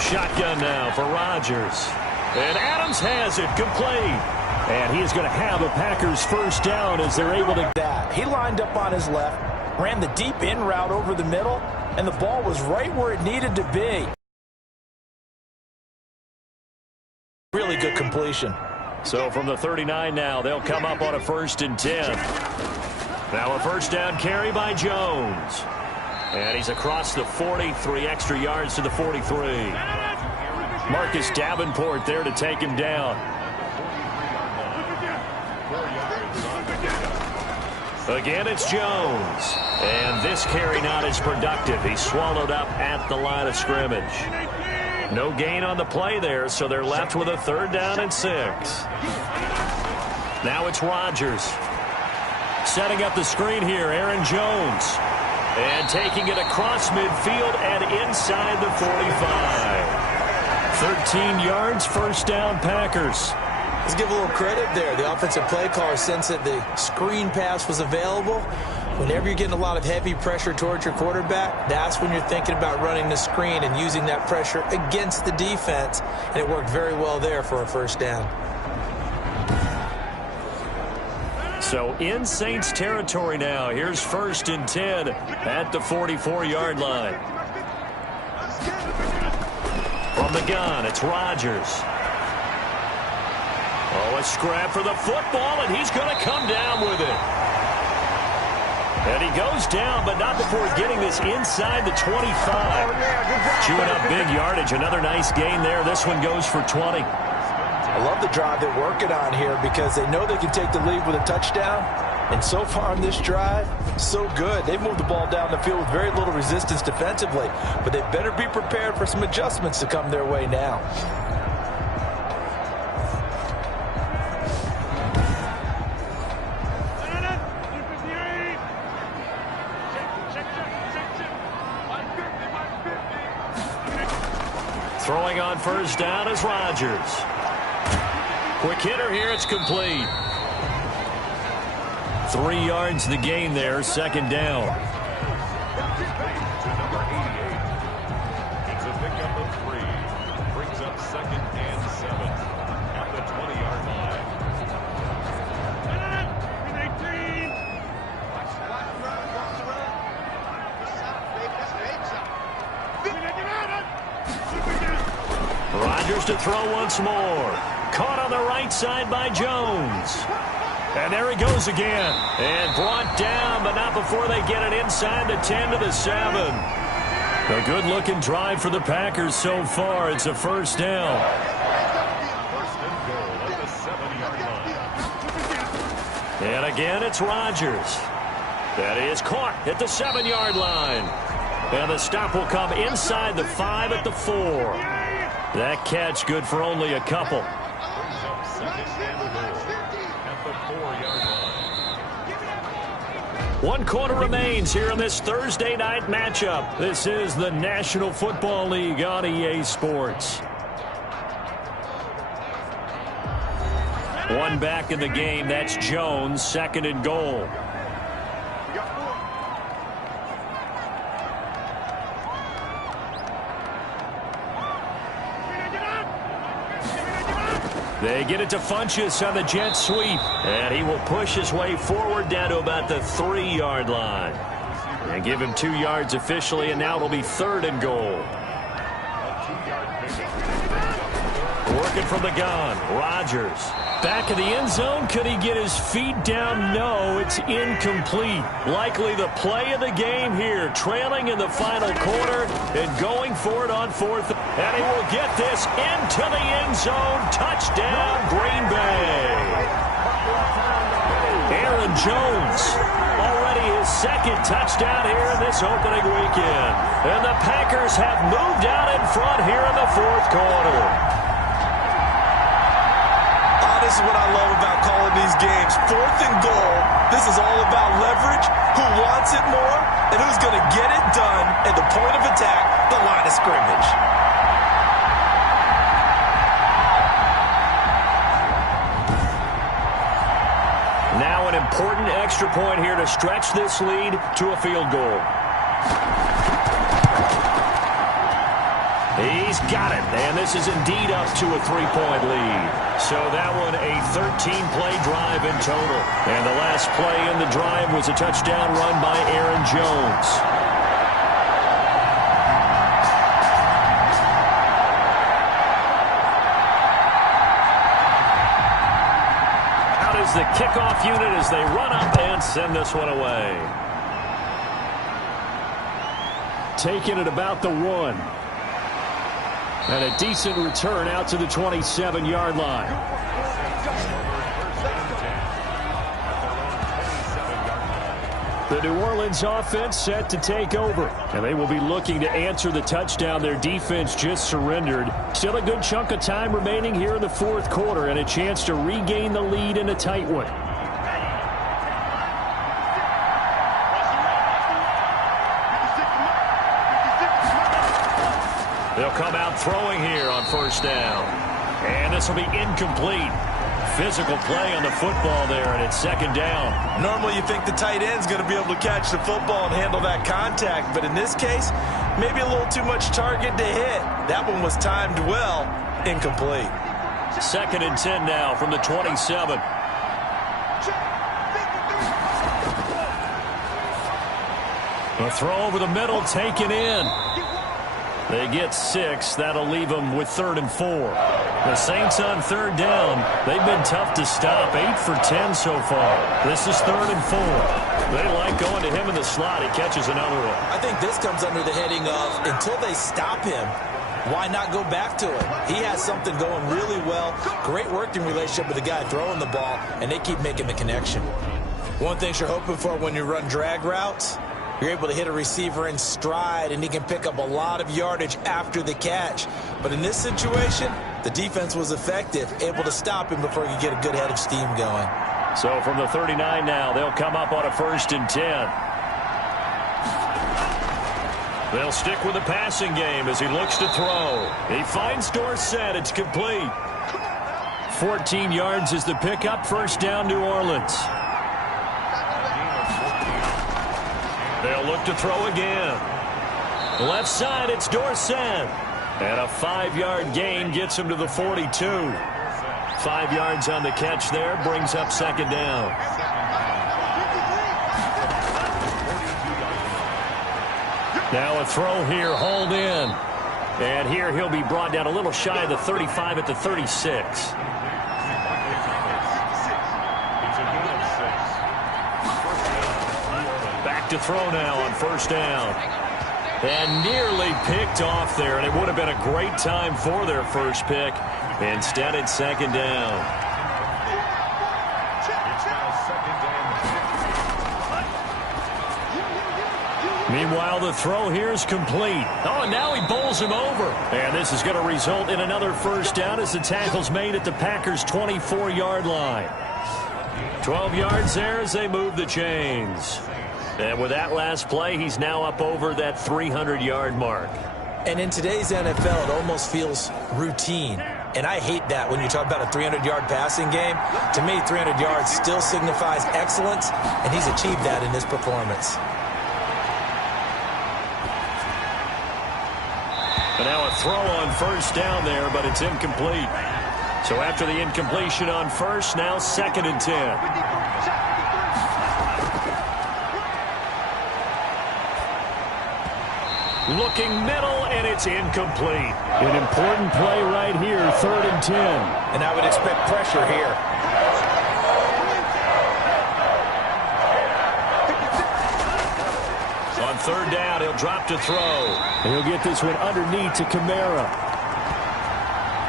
Shotgun now for Rodgers. And Adams has it complete. And he is going to have a Packers first down as they're able to. He lined up on his left, ran the deep in route over the middle, and the ball was right where it needed to be. Really good completion. So from the 39 now, they'll come up on a 1st and 10. Now a first down carry by Jones. And he's across the 40, 3 extra yards to the 43. Marcus Davenport there to take him down. Again, it's Jones. And this carry not as productive. He's swallowed up at the line of scrimmage. No gain on the play there, so they're left with a 3rd down and 6. Now it's Rodgers. Setting up the screen here, Aaron Jones. And taking it across midfield and inside the 45. 13 yards, 1st down, Packers. Let's give a little credit there. The offensive play caller sensed that the screen pass was available. Whenever you're getting a lot of heavy pressure towards your quarterback, that's when you're thinking about running the screen and using that pressure against the defense. And it worked very well there for a 1st down. So in Saints territory now. Here's 1st and 10 at the 44-yard line. From the gun, it's Rodgers. Oh, a scrap for the football, and he's going to come down with it. And he goes down, but not before getting this inside the 25. Chewing up big yardage. Another nice gain there. This one goes for 20. I love the drive they're working on here because they know they can take the lead with a touchdown. And so far on this drive, so good. They've moved the ball down the field with very little resistance defensively. But they better be prepared for some adjustments to come their way now. Throwing on 1st down is Rodgers. Quick hitter here, it's complete. 3 yards the gain there, 2nd down. It's a pickup of 3. Brings up 2nd and 7 at the 20-yard line. Rodgers to throw once more. Caught on the right side by Jones. And there he goes again. And brought down, but not before they get it inside the 10 to the 7. A good-looking drive for the Packers so far. It's a 1st down. 1st and goal at the 7-yard line. And again, it's Rodgers. That is caught at the 7-yard line. And the stop will come inside the 5 at the 4. That catch good for only a couple. Brings up 2nd and goal at the 4-yard line. 1 quarter remains here in this Thursday night matchup. This is the National Football League on EA Sports. 1 back in the game. That's Jones, 2nd and goal. They get it to Funchess on the jet sweep. And he will push his way forward down to about the 3-yard line. And give him 2 yards officially, and now it'll be 3rd and goal. Working from the gun, Rodgers. Back of the end zone, could he get his feet down? No, it's incomplete. Likely the play of the game here, trailing in the final quarter and going for it on 4th. And he will get this into the end zone. Touchdown, Green Bay. Aaron Jones, already his 2nd touchdown here in this opening weekend. And the Packers have moved out in front here in the 4th quarter. This is what I love about calling these games. 4th and goal. This is all about leverage, who wants it more, and who's going to get it done at the point of attack, the line of scrimmage. Now an important extra point here to stretch this lead to a field goal. He's got it, and this is indeed up to a 3-point lead. So that one a 13-play drive in total. And the last play in the drive was a touchdown run by Aaron Jones. is the kickoff unit as they run up and send this one away. Taking it about the 1. And a decent return out to the 27-yard line. The New Orleans offense set to take over. And they will be looking to answer the touchdown their defense just surrendered. Still a good chunk of time remaining here in the fourth quarter and a chance to regain the lead in a tight one. They'll come out throwing here on first down. And this will be incomplete. Physical play on the football there, and it's second down. Normally you think the tight end's going to be able to catch the football and handle that contact, but in this case, maybe a little too much target to hit. That one was timed well, incomplete. Second and 10 now from the 27. A throw over the middle, taken in. They get 6. That'll leave them with 3rd and 4. The Saints on third down. They've been tough to stop. 8 for 10 so far. This is 3rd and 4. They like going to him in the slot. He catches another one. I think this comes under the heading of until they stop him, why not go back to it? He has something going really well. Great working relationship with the guy throwing the ball, and they keep making the connection. One thing you're hoping for when you run drag routes, you're able to hit a receiver in stride, and he can pick up a lot of yardage after the catch. But in this situation, the defense was effective, able to stop him before he could get a good head of steam going. So from the 39 now, they'll come up on a 1st and 10. They'll stick with the passing game as he looks to throw. He finds Dorsett. It's complete. 14 yards is the pickup. First down, New Orleans. They'll look to throw again. Left side, it's Dorsett. And a 5-yard gain gets him to the 42. 5 yards on the catch there, brings up second down. Now a throw here, hauled in. And here he'll be brought down a little shy of the 35 at the 36. To throw now on first down. And nearly picked off there, and it would have been a great time for their first pick. Instead, it's second down. Meanwhile, the throw here is complete. Oh, and now he bowls him over. And this is going to result in another first down as the tackle's made at the Packers' 24-yard line. 12 yards there as they move the chains. And with that last play, he's now up over that 300-yard mark. And in today's NFL, it almost feels routine. And I hate that when you talk about a 300-yard passing game. To me, 300 yards still signifies excellence, and he's achieved that in this performance. And now a throw on first down there, but it's incomplete. So after the incompletion on first, now 2nd and 10. Looking middle, and it's incomplete. An important play right here, 3rd and 10. And I would expect pressure here. On third down, he'll drop to throw. He'll get this one underneath to Kamara.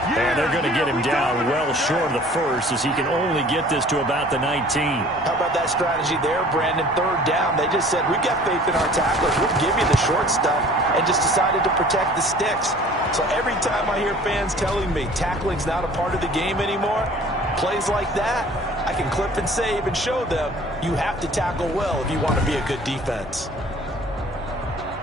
And they're going to get him down well short of the first as he can only get this to about the 19. How about that strategy there, Brandon? Third down, they just said, we've got faith in our tacklers. We'll give you the short stuff, and just decided to protect the sticks. So every time I hear fans telling me tackling's not a part of the game anymore, plays like that, I can clip and save and show them you have to tackle well if you want to be a good defense.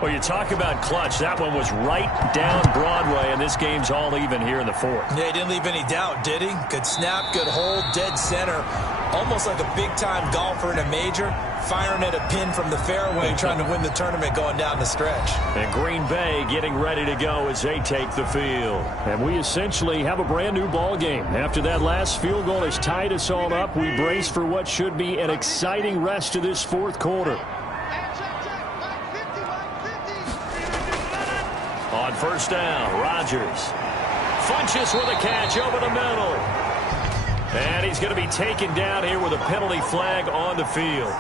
Well, you talk about clutch. That one was right down Broadway, and this game's all even here in the fourth. Yeah, he didn't leave any doubt, did he? Good snap, good hold, dead center. Almost like a big-time golfer in a major, firing at a pin from the fairway, trying to win the tournament going down the stretch. And Green Bay getting ready to go as they take the field. And we essentially have a brand-new ball game. After that last field goal has tied us all up, we brace for what should be an exciting rest of this fourth quarter. On first down, Rodgers. Funches with a catch over the middle. And he's going to be taken down here with a penalty flag on the field.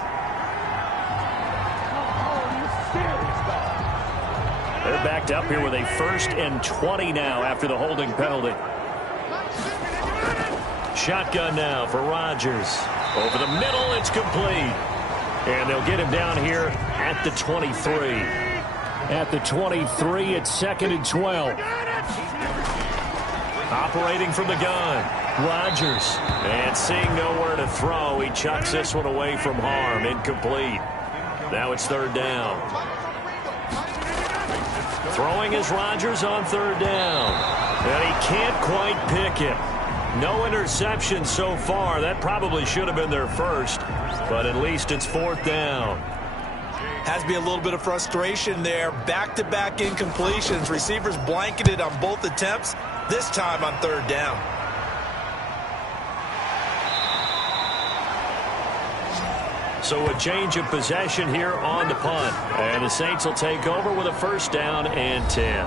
They're backed up here with a 1st and 20 now after the holding penalty. Shotgun now for Rodgers. Over the middle, it's complete. And they'll get him down here at the 23. At the 23, it's 2nd and 12. Operating from the gun, Rodgers. And seeing nowhere to throw, he chucks this one away from harm. Incomplete. Now it's 3rd down. Throwing is Rodgers on 3rd down. And he can't quite pick it. No interception so far. That probably should have been their first. But at least it's 4th down. Has to be a little bit of frustration there. Back-to-back incompletions. Receivers blanketed on both attempts. This time on 3rd down. So a change of possession here on the punt. And the Saints will take over with a 1st down and 10.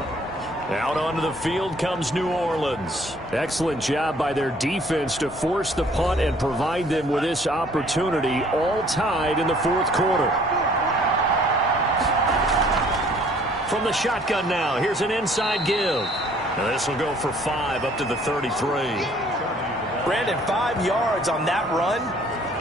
Out onto the field comes New Orleans. Excellent job by their defense to force the punt and provide them with this opportunity, all tied in the 4th quarter. From the shotgun now, here's an inside give. Now this will go for 5 up to the 33. Brandon, 5 yards on that run.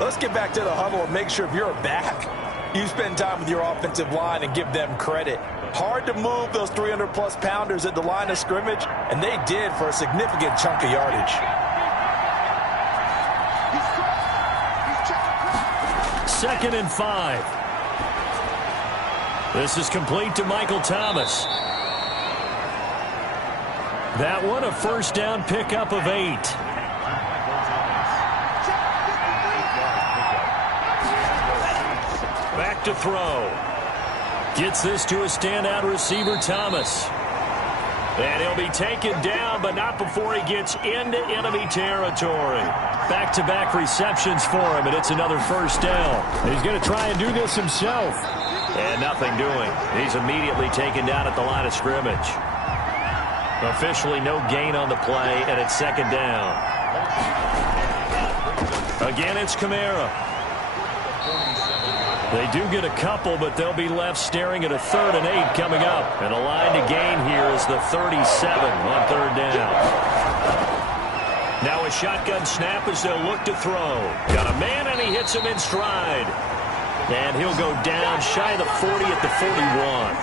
Let's get back to the huddle and make sure if you're back, you spend time with your offensive line and give them credit. Hard to move those 300-plus pounders at the line of scrimmage, and they did for a significant chunk of yardage. 2nd and 5. This is complete to Michael Thomas. That one, a 1st down pickup of 8. Back to throw. Gets this to a standout receiver, Thomas. And he'll be taken down, but not before he gets into enemy territory. Back-to-back receptions for him, and it's another 1st down. He's going to try and do this himself. And nothing doing. He's immediately taken down at the line of scrimmage. Officially no gain on the play, and it's 2nd down. Again, it's Kamara. They do get a couple, but they'll be left staring at a 3rd and 8 coming up. And the line to gain here is the 37 on 3rd down. Now a shotgun snap as they'll look to throw. Got a man, and he hits him in stride. And he'll go down shy of the 40 at the 41.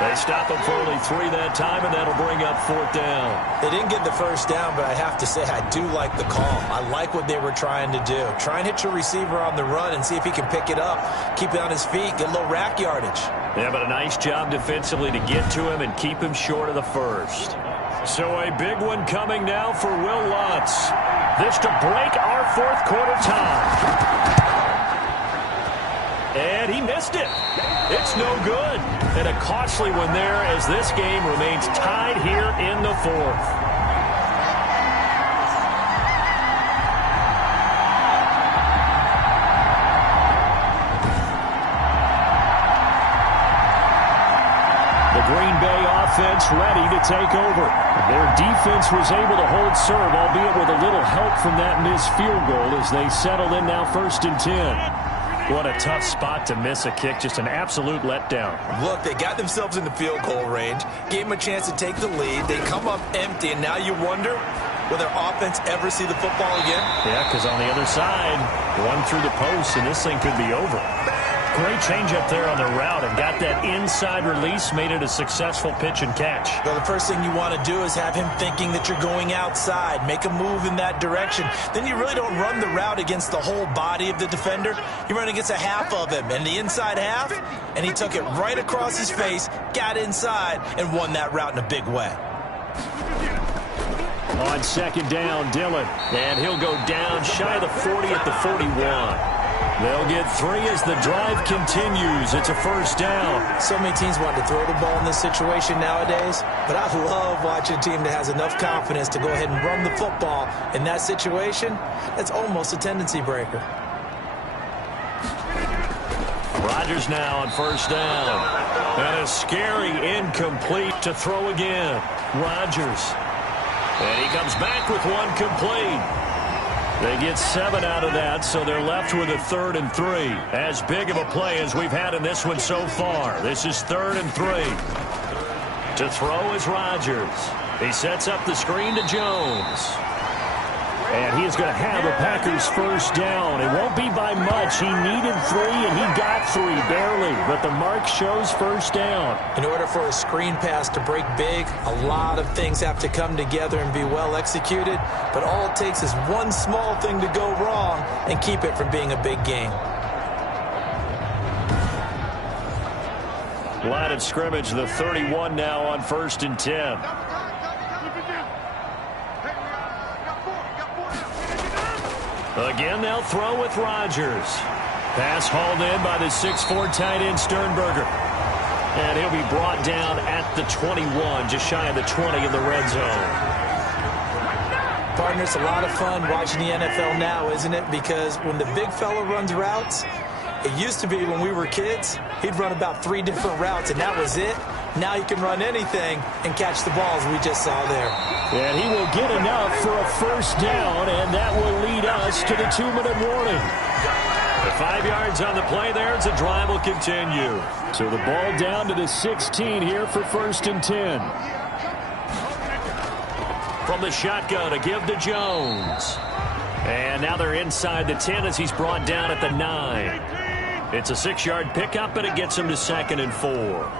They stop him for only 3 that time, and that'll bring up 4th down. They didn't get the 1st down, but I have to say I do like the call. I like what they were trying to do. Try and hit your receiver on the run and see if he can pick it up, keep it on his feet, get a little rack yardage. Yeah, but a nice job defensively to get to him and keep him short of the 1st. So a big one coming now for Will Lutz. This to break our 4th quarter tie. And he missed it. It's no good. And a costly one there as this game remains tied here in the 4th. The Green Bay offense ready to take over. Their defense was able to hold serve, albeit with a little help from that missed field goal as they settled in now 1st and 10. What a tough spot to miss a kick. Just an absolute letdown. Look, they got themselves in the field goal range, gave them a chance to take the lead. They come up empty, and now you wonder, will their offense ever see the football again? Yeah, because on the other side, one through the post, and this thing could be over. Great change up there on the route and got that inside release, made it a successful pitch and catch. Well, the first thing you want to do is have him thinking that you're going outside, make a move in that direction. Then you really don't run the route against the whole body of the defender. You run against a half of him, and the inside half, and he took it right across his face, got inside, and won that route in a big way. On 2nd down, Dillon, and he'll go down shy of the 40 at the 41. They'll get 3 as the drive continues. It's a 1st down. So many teams want to throw the ball in this situation nowadays, but I love watching a team that has enough confidence to go ahead and run the football in that situation. That's almost a tendency breaker. Rodgers now on 1st down. And a scary incomplete to throw again. Rodgers. And he comes back with one complete. They get 7 out of that, so they're left with a 3rd and 3. As big of a play as we've had in this one so far. This is 3rd and 3. To throw is Rodgers. He sets up the screen to Jones. And he is going to have a Packers first down. It won't be by much. He needed 3, and he got 3, barely. But the mark shows first down. In order for a screen pass to break big, a lot of things have to come together and be well executed. But all it takes is one small thing to go wrong and keep it from being a big game. Line of scrimmage, the 31 now on 1st and 10. Again, they'll throw with Rodgers. Pass hauled in by the 6'4" tight end Sternberger. And he'll be brought down at the 21, just shy of the 20 in the red zone. Partner, it's a lot of fun watching the NFL now, isn't it? Because when the big fella runs routes, it used to be when we were kids, he'd run about 3 different routes, and that was it. Now he can run anything and catch the balls we just saw there. And he will get enough for a first down, and that will lead us to the 2-minute warning. The 5 yards on the play there as the drive will continue. So the ball down to the 16 here for 1st and 10. From the shotgun, a give to Jones. And now they're inside the 10 as he's brought down at the 9. It's a 6-yard pickup, and it gets him to 2nd and 4.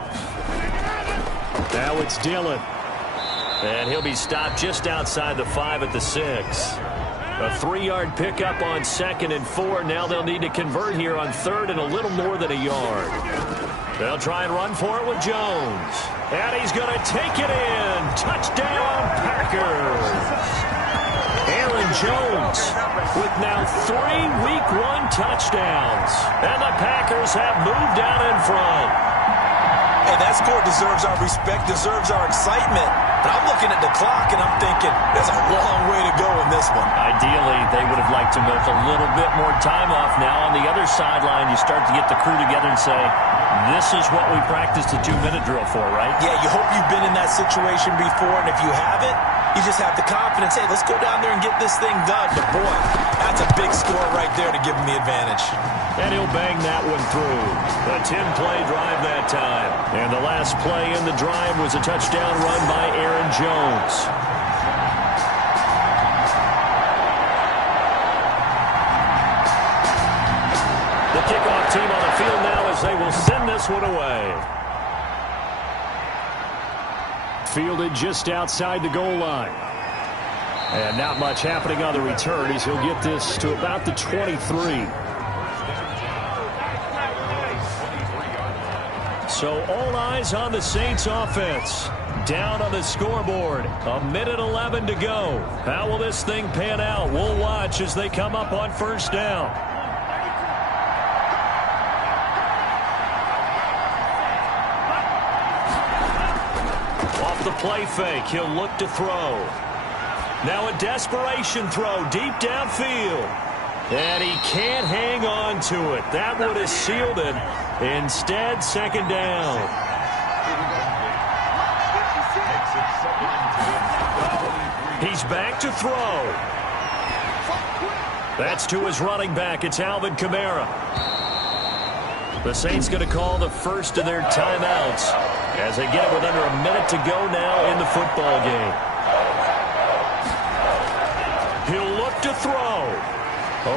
Now it's Dillon. And he'll be stopped just outside the 5 at the 6. A 3-yard pickup on 2nd and 4. Now they'll need to convert here on 3rd and a little more than a yard. They'll try and run for it with Jones. And he's going to take it in. Touchdown, Packers. Aaron Jones with now 3 Week 1 touchdowns. And the Packers have moved out in front. Hey, that score deserves our respect, deserves our excitement. But I'm looking at the clock, and I'm thinking there's a long way to go in this one. Ideally, they would have liked to milk a little bit more time off. Now on the other sideline, you start to get the crew together and say, this is what we practiced a 2-minute drill for, right? Yeah, you hope you've been in that situation before, and if you haven't, you just have the confidence, hey, let's go down there and get this thing done. But, boy, that's a big score right there to give him the advantage. And he'll bang that one through. A 10-play drive that time. And the last play in the drive was a touchdown run by Aaron Jones. The kickoff team on the field now as they will send this one away. Fielded just outside the goal line. And not much happening on the return as he'll get this to about the 23. So all eyes on the Saints offense. Down on the scoreboard. 1:11 to go. How will this thing pan out? We'll watch as they come up on first down. Off the play fake, he'll look to throw. Now a desperation throw deep downfield. And he can't hang on to it. That would have sealed it. Instead, second down. He's back to throw. That's to his running back. It's Alvin Kamara. The Saints going to call the first of their timeouts as they get it with under a minute to go now in the football game. He'll look to throw.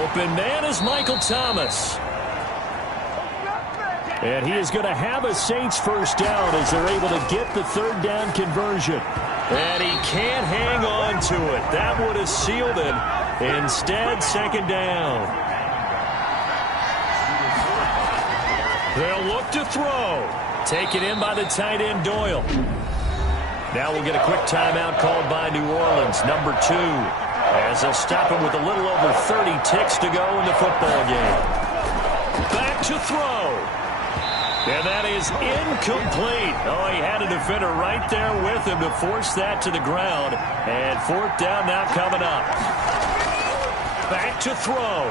Open man is Michael Thomas. And he is going to have a Saints first down as they're able to get the third down conversion. And he can't hang on to it. That would have sealed it. Instead, second down. They'll look to throw. Taken in by the tight end Doyle. Now we'll get a quick timeout called by New Orleans, number 2. As they'll stop him with a little over 30 ticks to go in the football game. Back to throw. And that is incomplete. Oh, he had a defender right there with him to force that to the ground. And fourth down now coming up. Back to throw.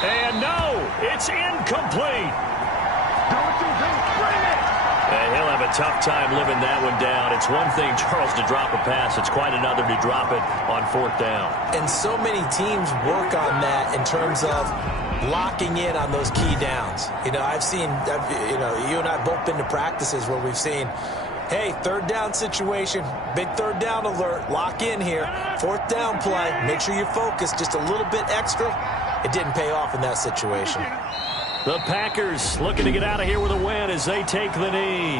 And no, it's incomplete. And he'll have a tough time living that one down. It's one thing, Charles, to drop a pass. It's quite another to drop it on 4th down. And so many teams work on that in terms of locking in on those key downs. I've seen, you and I both been to practices where we've seen, hey, 3rd down situation, big 3rd down alert, lock in here. 4th down play, make sure you focus just a little bit extra. It didn't pay off in that situation. The Packers looking to get out of here with a win as they take the knee.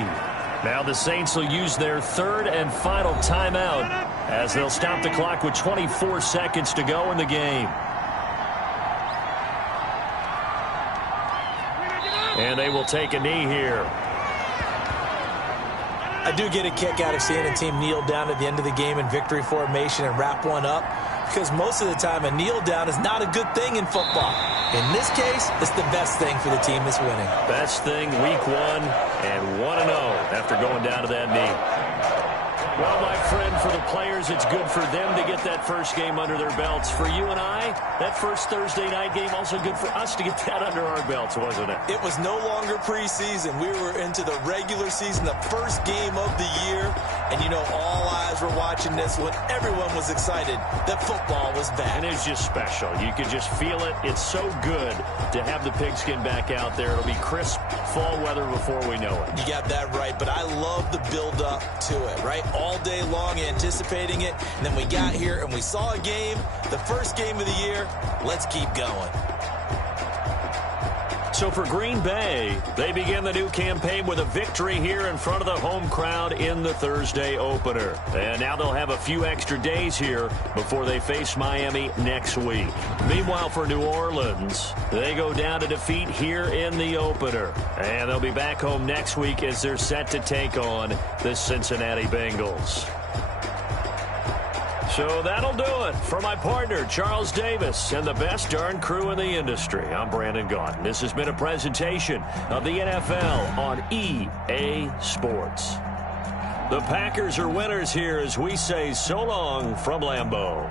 Now the Saints will use their 3rd and final timeout as they'll stop the clock with 24 seconds to go in the game. And they will take a knee here. I do get a kick out of seeing a team kneel down at the end of the game in victory formation and wrap one up, because most of the time a kneel down is not a good thing in football. In this case, it's the best thing for the team that's winning. Best thing week 1 and 1-0 after going down to that knee. Well, my friend, for the players, it's good for them to get that first game under their belts. For you and I, that first Thursday night game, also good for us to get that under our belts, wasn't it? It was no longer preseason. We were into the regular season, the first game of the year. And, all eyes were watching this when everyone was excited that football was back. And it's just special. You could just feel it. It's so good to have the pigskin back out there. It'll be crisp fall weather before we know it. You got that right, but I love the build-up to it, right? All day long anticipating it, and then we got here and we saw a game, the first game of the year. Let's keep going. So for Green Bay, they begin the new campaign with a victory here in front of the home crowd in the Thursday opener. And now they'll have a few extra days here before they face Miami next week. Meanwhile, for New Orleans, they go down to defeat here in the opener. And they'll be back home next week as they're set to take on the Cincinnati Bengals. So that'll do it for my partner, Charles Davis, and the best darn crew in the industry. I'm Brandon Gaudin. This has been a presentation of the NFL on EA Sports. The Packers are winners here as we say so long from Lambeau.